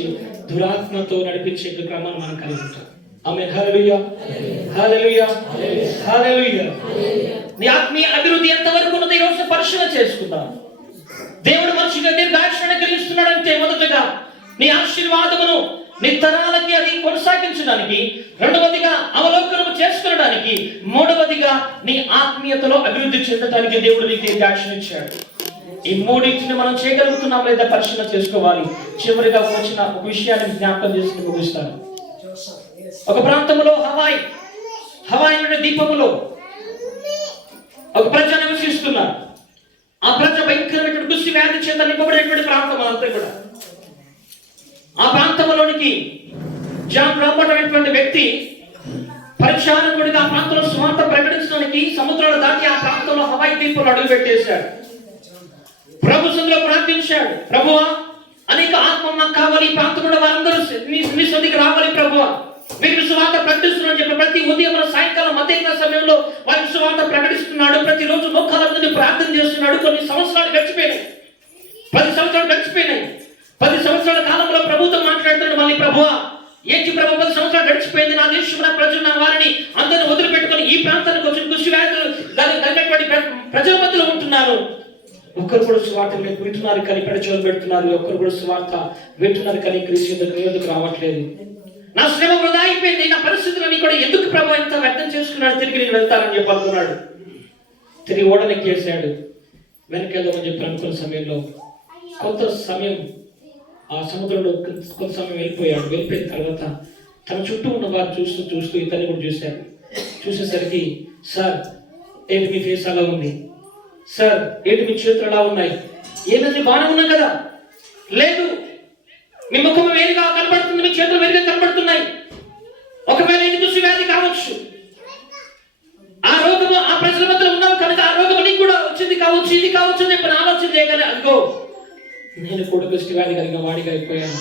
దురాత్మతో నడిపించే క్రమాన్ని మనం కలిగి ఉంటాం. ఆమేన్. హల్లెలూయా, హల్లెలూయా, హల్లెలూయా. నీ ఆత్మీయ అభివృద్ధి ఎంతవరకు ఉన్నదో ఈ రోజు పరిశీలన చేసుకుందాం. దేవుడు మనిషిగా దీర్ఘాయుష్ను కలిగిస్తున్నాడంటే మొదటగా నీ ఆశీర్వాదమును నీ తరాలకి అది కొనసాగించడానికి, రెండవదిగా అవలోకనం చేసుకోవడానికి, మూడవదిగా నీ ఆత్మీయతలో అభివృద్ధి చెందడానికి దేవుడు నీకు దీర్ఘాయుష్ను ఇచ్చాడు. ఈ మూడింటిని మనం చేయగలుగుతున్నాం లేదా పరిశీలన చేసుకోవాలి. చివరిగా వచ్చిన ఒక విషయాన్ని జ్ఞాపకం చేసి ముగిస్తాను. ఒక ప్రాంతంలో హవాయి దీపములో ఒక ప్రజ నివసిస్తున్నారు. ఆ ప్రజ భయంకరమైన కుష్టి వ్యాధి చేత నింపబడేటువంటి ప్రాంతం అంతా కూడా. ఆ ప్రాంతంలోనికి జాన్ రాబర్ట్ అనేటువంటి వ్యక్తి పరిచారకుడిగా ఆ ప్రాంతంలో సువార్త ప్రకటించడానికి సముద్రాలు దాటి ఆ ప్రాంతంలో హవాయి దీపంలో అడుగు పెట్టేశాడు. ప్రభు సన్నిధిలో ప్రార్థించాడు, ప్రభువా అనేక ఆత్మ నాకు కావాలి, ఈ ప్రాంతంలో వారందరూ నీ సన్నిధికి రావాలి ప్రభువా, మీరు సువార్త ప్రకటిస్తున్నారని చెప్పి ప్రతి ఉదయం సాయంకాలం మధ్యాహ్న సమయంలో వారి సువార్త ప్రకటిస్తున్నాడు. ప్రతిరోజు మోకాళ్ళ మీద ప్రార్థన చేస్తున్నాడు. కొన్ని సంవత్సరాలు గడిచిపోయినాయి, 10 సంవత్సరాలు గడిచిపోయినాయి. 10 సంవత్సరాల కాలంలో ప్రభుతో మాట్లాడుతున్నాడు. మళ్ళీ ప్రభువా ఏంటి ప్రభు 10 సంవత్సరాలు గడిచిపోయింది, నా దేశం నా ప్రజలు నా వారిని అందరిని వదిలిపెట్టుకొని ఈ ప్రాంతానికి వచ్చిన కుష్టి వ్యాధులు కలిగినటువంటి ప్రజల మధ్యలో ఉంటున్నారు. ఒక్కరు కూడా సువార్త వింటున్నారు కానీ పెడచోలు పెడుతున్నారు. ఒక్కరు కూడా సువార్త వింటున్నారు కానీ క్రీస్తు ఎందుకు రావట్లేదు. నా శ్రమ వృధా అయిపోయింది, నా పరిస్థితులని కూడా ఎందుకు ప్రభు ఎంత వ్యర్థం చేసుకున్నాడు, తిరిగి నేను వెళ్తానని చెప్పి అనుకున్నాడు. తిరిగి ఓడనెక్కేసాడు. వెనకెళ్దామని చెప్పి అనుకున్న సమయంలో కొంత సమయం ఆ సముద్రంలో కొంత సమయం వెళ్ళిపోయాడు. వెళ్ళిపోయిన తర్వాత తన చుట్టూ ఉన్న వారు చూస్తూ ఇతన్ని కూడా చూశారు. చూసేసరికి, సార్ ఏంటి మీ ఫేస్ అలా ఉంది, సార్ ఏంటి మీ చేతులు అలా ఉన్నాయి, ఏమైంది బాగానే ఉన్నా కదా, లేదు మీ ముఖం వేరుగా కనబడుతుంది, మీ చేతులు వేరుగా కనబడుతున్నాయి. ఒకవేళ ఇది దుష్టి వ్యాధి కావచ్చు, ఆ రోగము ఆ ప్రజల మధ్యలో ఉన్నావు కనుక ఆ రోగం నీకు కూడా వచ్చింది కావచ్చు, ఇది కావచ్చు అని చెప్పి ఆలోచన చేయగానే అదిగో నేను కూడా దుష్టి వ్యాధి కలిగిన వాడిగా అయిపోయాను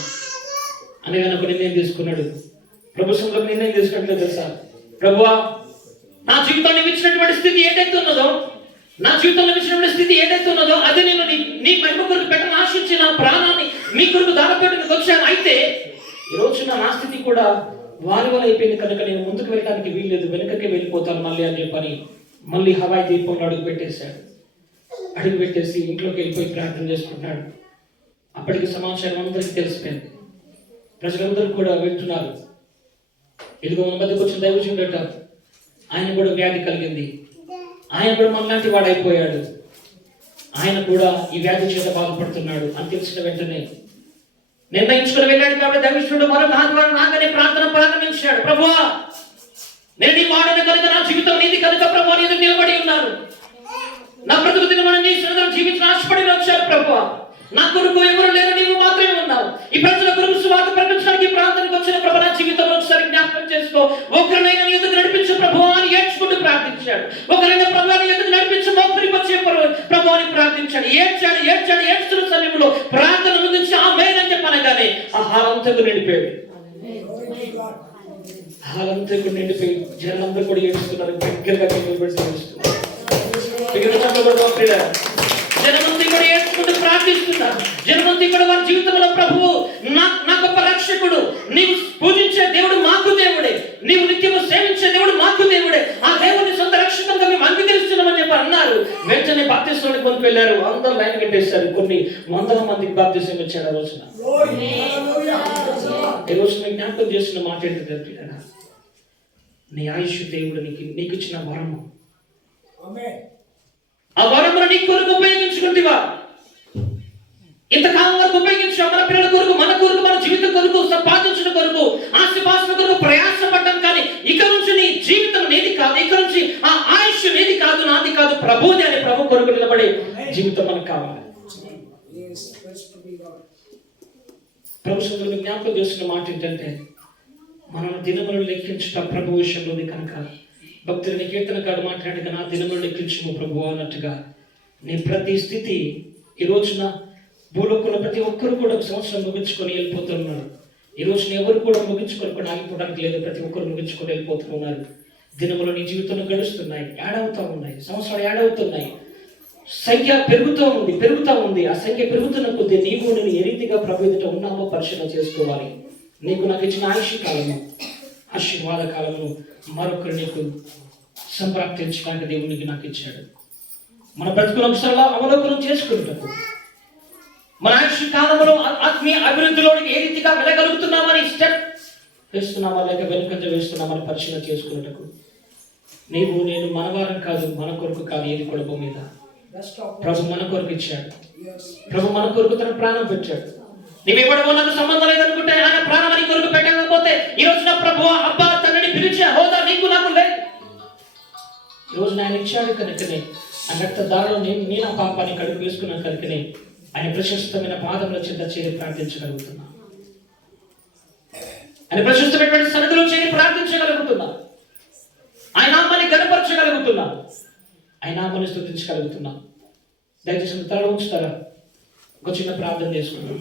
అనగానే ఒక నిర్ణయం తీసుకున్నాడు. ప్రభుత్వంలో నిర్ణయం తీసుకున్నట్లేదు తెలుసా, ప్రభువా నా జీవితంలో ఇచ్చినటువంటి స్థితి ఏదైతే ఉన్నదో, నా జీవితంలో ఇచ్చినటువంటి స్థితి ఏదైతే ఉన్నదో అది నేను నీ మహిమ కొరకు పెట్టని ఆశించి నా ప్రాణాన్ని మీ కొరకు దానపెట్టడానికి వచ్చాను. అయితే ఈ రోజున నా స్థితి కూడా వారి వల్ల అయిపోయింది కనుక నేను ముందుకు వెళ్ళడానికి వీల్లేదు, వెనుకకే వెళ్ళిపోతాను మళ్ళీ అని చెప్పని మళ్ళీ హవాయి దీపంలో అడుగు పెట్టేసి ఇంట్లోకి వెళ్ళిపోయి ప్రార్థన చేసుకుంటున్నాడు. అప్పటికి సమాచారం అందరికీ తెలిసిపోయింది. ప్రజలందరూ కూడా వింటున్నారు. ఇదిగో మన మధ్యకు వచ్చిన దైవజనుడట, ఆయన కూడా వ్యాధి కలిగింది, ఆయన కూడా మనలాంటి వాడు అయిపోయాడు, ఆయన కూడా ఈ వ్యాధి చేత బాధపడుతున్నాడు అని తెలిసిన వెంటనే నిర్ణయించుకుని వెళ్ళాడు. కాబట్టి దైవజనుడు మరొక ఆదివారం నాకనే ప్రార్థన ప్రారంభించాడు. ప్రభువా నేను నీ మాటను కనుక నా జీవితం నీది కనుక ప్రభువా నీ ఎదుట నిలబడి ఉన్నాను, నా బ్రతుకు దినమని నీ సన్నిధిలో జీవించిన ఆశపడి వచ్చాను. ప్రభువా నా కొరకు ఎవరు లేరు, నీవు మాత్రమే ఉన్నావు. ఈ ప్రజల కొరకు సువార్త ప్రకటించడానికి ఈ ప్రాంతానికి వచ్చిన ప్రభు నా జీవితంలో ఒకసారి జ్ఞాపకం చేసుకో, ఒకరినైనా నీ ఎందుకు నడిపించు ప్రభువా అని ఏడ్చుకుంటూ ప్రార్థించాడు. ఒకరైనా ప్రభువాన్ని ఎందుకు నడిపించు మోకరిపొచ్చే ప్రభు అని ప్రార్థించాడు. ఏడ్చుతున్న సమయంలో ప్రార్థన ముగించి ఆమేన్ అని చెప్పనగానే ఆ హాలంతకు నిండిపోయాడు. హాలంతకు నిండిపోయి జనందరూ కూడా ఏడుస్తున్నారు, దగ్గరగా ఏడుస్తున్నారు. జనమంతా కూడా ఏడ్చుకుంటూ ప్రార్థిస్తున్నారు. జనమంతా కూడా వారి జీవితంలో ప్రభువు నా గొప్ప రక్షకుడు, నీవు పూజించే దేవుడు మాకు దేవుడే, నీవు నిత్యము సేవించే దేవుడు మాకు దేవుడే, ఆ దేవుని సొంత రక్షకంగా మేము అంగీకరిస్తున్నామని చెప్పి అన్నారు. వెంటనే బాప్తిస్మానికి కొనుక్కు వెళ్ళారు. అందరూ లైన్ కట్టేశారు. కొన్ని వందల మందికి బాప్తిస్మం ఇచ్చాడు. ఆ రోజున ఈ రోజు నేను జ్ఞాపకం చేసిన మాట ఏంటంటే, నీ ఆయుష్ దేవుడు నీకు ఇచ్చిన వరము, ఆ వరమును నీ కొరకు ఉపయోగించుకుంటేవా? ఇంతకాలం వరకు ఉపయోగించాం మన పిల్లల కొరకు, మన కొరకు, మన జీవితం కొరకు, సంపాదించడం కొరకు, ఆస్తిపాస్తుల కొరకు ప్రయాసపడ్డాం. కానీ ఇక నుంచి నీ జీవితం నీది కాదు, ఇక నుంచి ఆ ఆయుష్ నీది కాదు, నాది కాదు, ప్రభువుది అని ప్రభు కొరకు నిలబడే జీవితం మనకు కావాలి. ప్రభు సోదరులు జ్ఞాపకం చేస్తున్న మాట ఏంటంటే, మనం దినములను లెక్కించుట ప్రభు విషయంలోది కనుక భక్తులని కీర్తనకాడు మాట్లాడిన నా దినములను లెక్కించుము ప్రభు అన్నట్టుగా నీ ప్రతి స్థితి ఈ రోజున భూలోకంలో ప్రతి ఒక్కరు కూడా ఒక సంవత్సరం ముగించుకొని వెళ్ళిపోతున్నారు. ఈ రోజున ఎవరు కూడా ముగించుకొని ఆగిపోవడానికి లేదు, ప్రతి ఒక్కరు ముగించుకొని వెళ్ళిపోతున్నారు. దినములు నీ జీవితంలో గడుస్తున్నాయి, యాడవుతా ఉన్నాయి, సంవత్సరాలు యాడవుతున్నాయి, సంఖ్య పెరుగుతూ ఉంది. ఆ సంఖ్య పెరుగుతున్న కొద్దీ నీవు నేను ఏ రీతిగా ప్రభు ఎదుట ఉన్నామో పరిశీలన చేసుకోవాలి. నీకు నాకు ఇచ్చిన ఆయుష్ కాలము, ఆశీర్వాద కాలము మరొకరు నీకు సంప్రాప్తించడానికి దేవునికి నాకు ఇచ్చాడు. మన బ్రతుకుల అంశాల్లో అవలోకనం చేసుకుంటాము. మన ఆయుష్ కాలంలో ఆత్మీయ అభివృద్ధిలోకి ఏ రీతిగా వెళ్ళగలుగుతున్నామని స్టెప్ వేస్తున్నామా లేక వెనుకంజ వేస్తున్నామని పరిశీలన చేసుకున్నట్టుకు నీవు నేను మనవారం కాదు, మన కొరకు కాదు, ఏది కూడా భూమి మీద ప్రభు మన కొరకు ఇచ్చాడు. ప్రభు మన కొరకు తన ప్రాణం పెట్టాడు. నీవెవడో నాకు సంబంధం లేదనుకుంటే ఆయన ప్రాణాన్ని కొరకు పెట్టకపోతే ఈ రోజున ప్రభు అబ్బా తండ్రిని పిలిచే హోదా నీకు నాకు లేదు. ఈ రోజున ఆయన ఇచ్చాడు కనుకనే అన్నట్టు దారిలో నేను ఆ పాపాన్ని కడుగు వేసుకున్నాను కనుకనే ఆయన ప్రశస్తమైన పాదముల చెంత చేరి ప్రార్థించగలుగుతున్నా, ఆయన ప్రశస్తమైనటువంటి సన్నిధిలో చేరి ప్రార్థించగలుగుతున్నా, ఆయన నామాన్ని గణపరచగలుగుతున్నా, ఆయన నామాన్ని స్తుతించగలుగుతున్నా. దయచేసి తల ఉంచుతారా? ఒక చిన్న ప్రార్థన చేసుకున్నాం.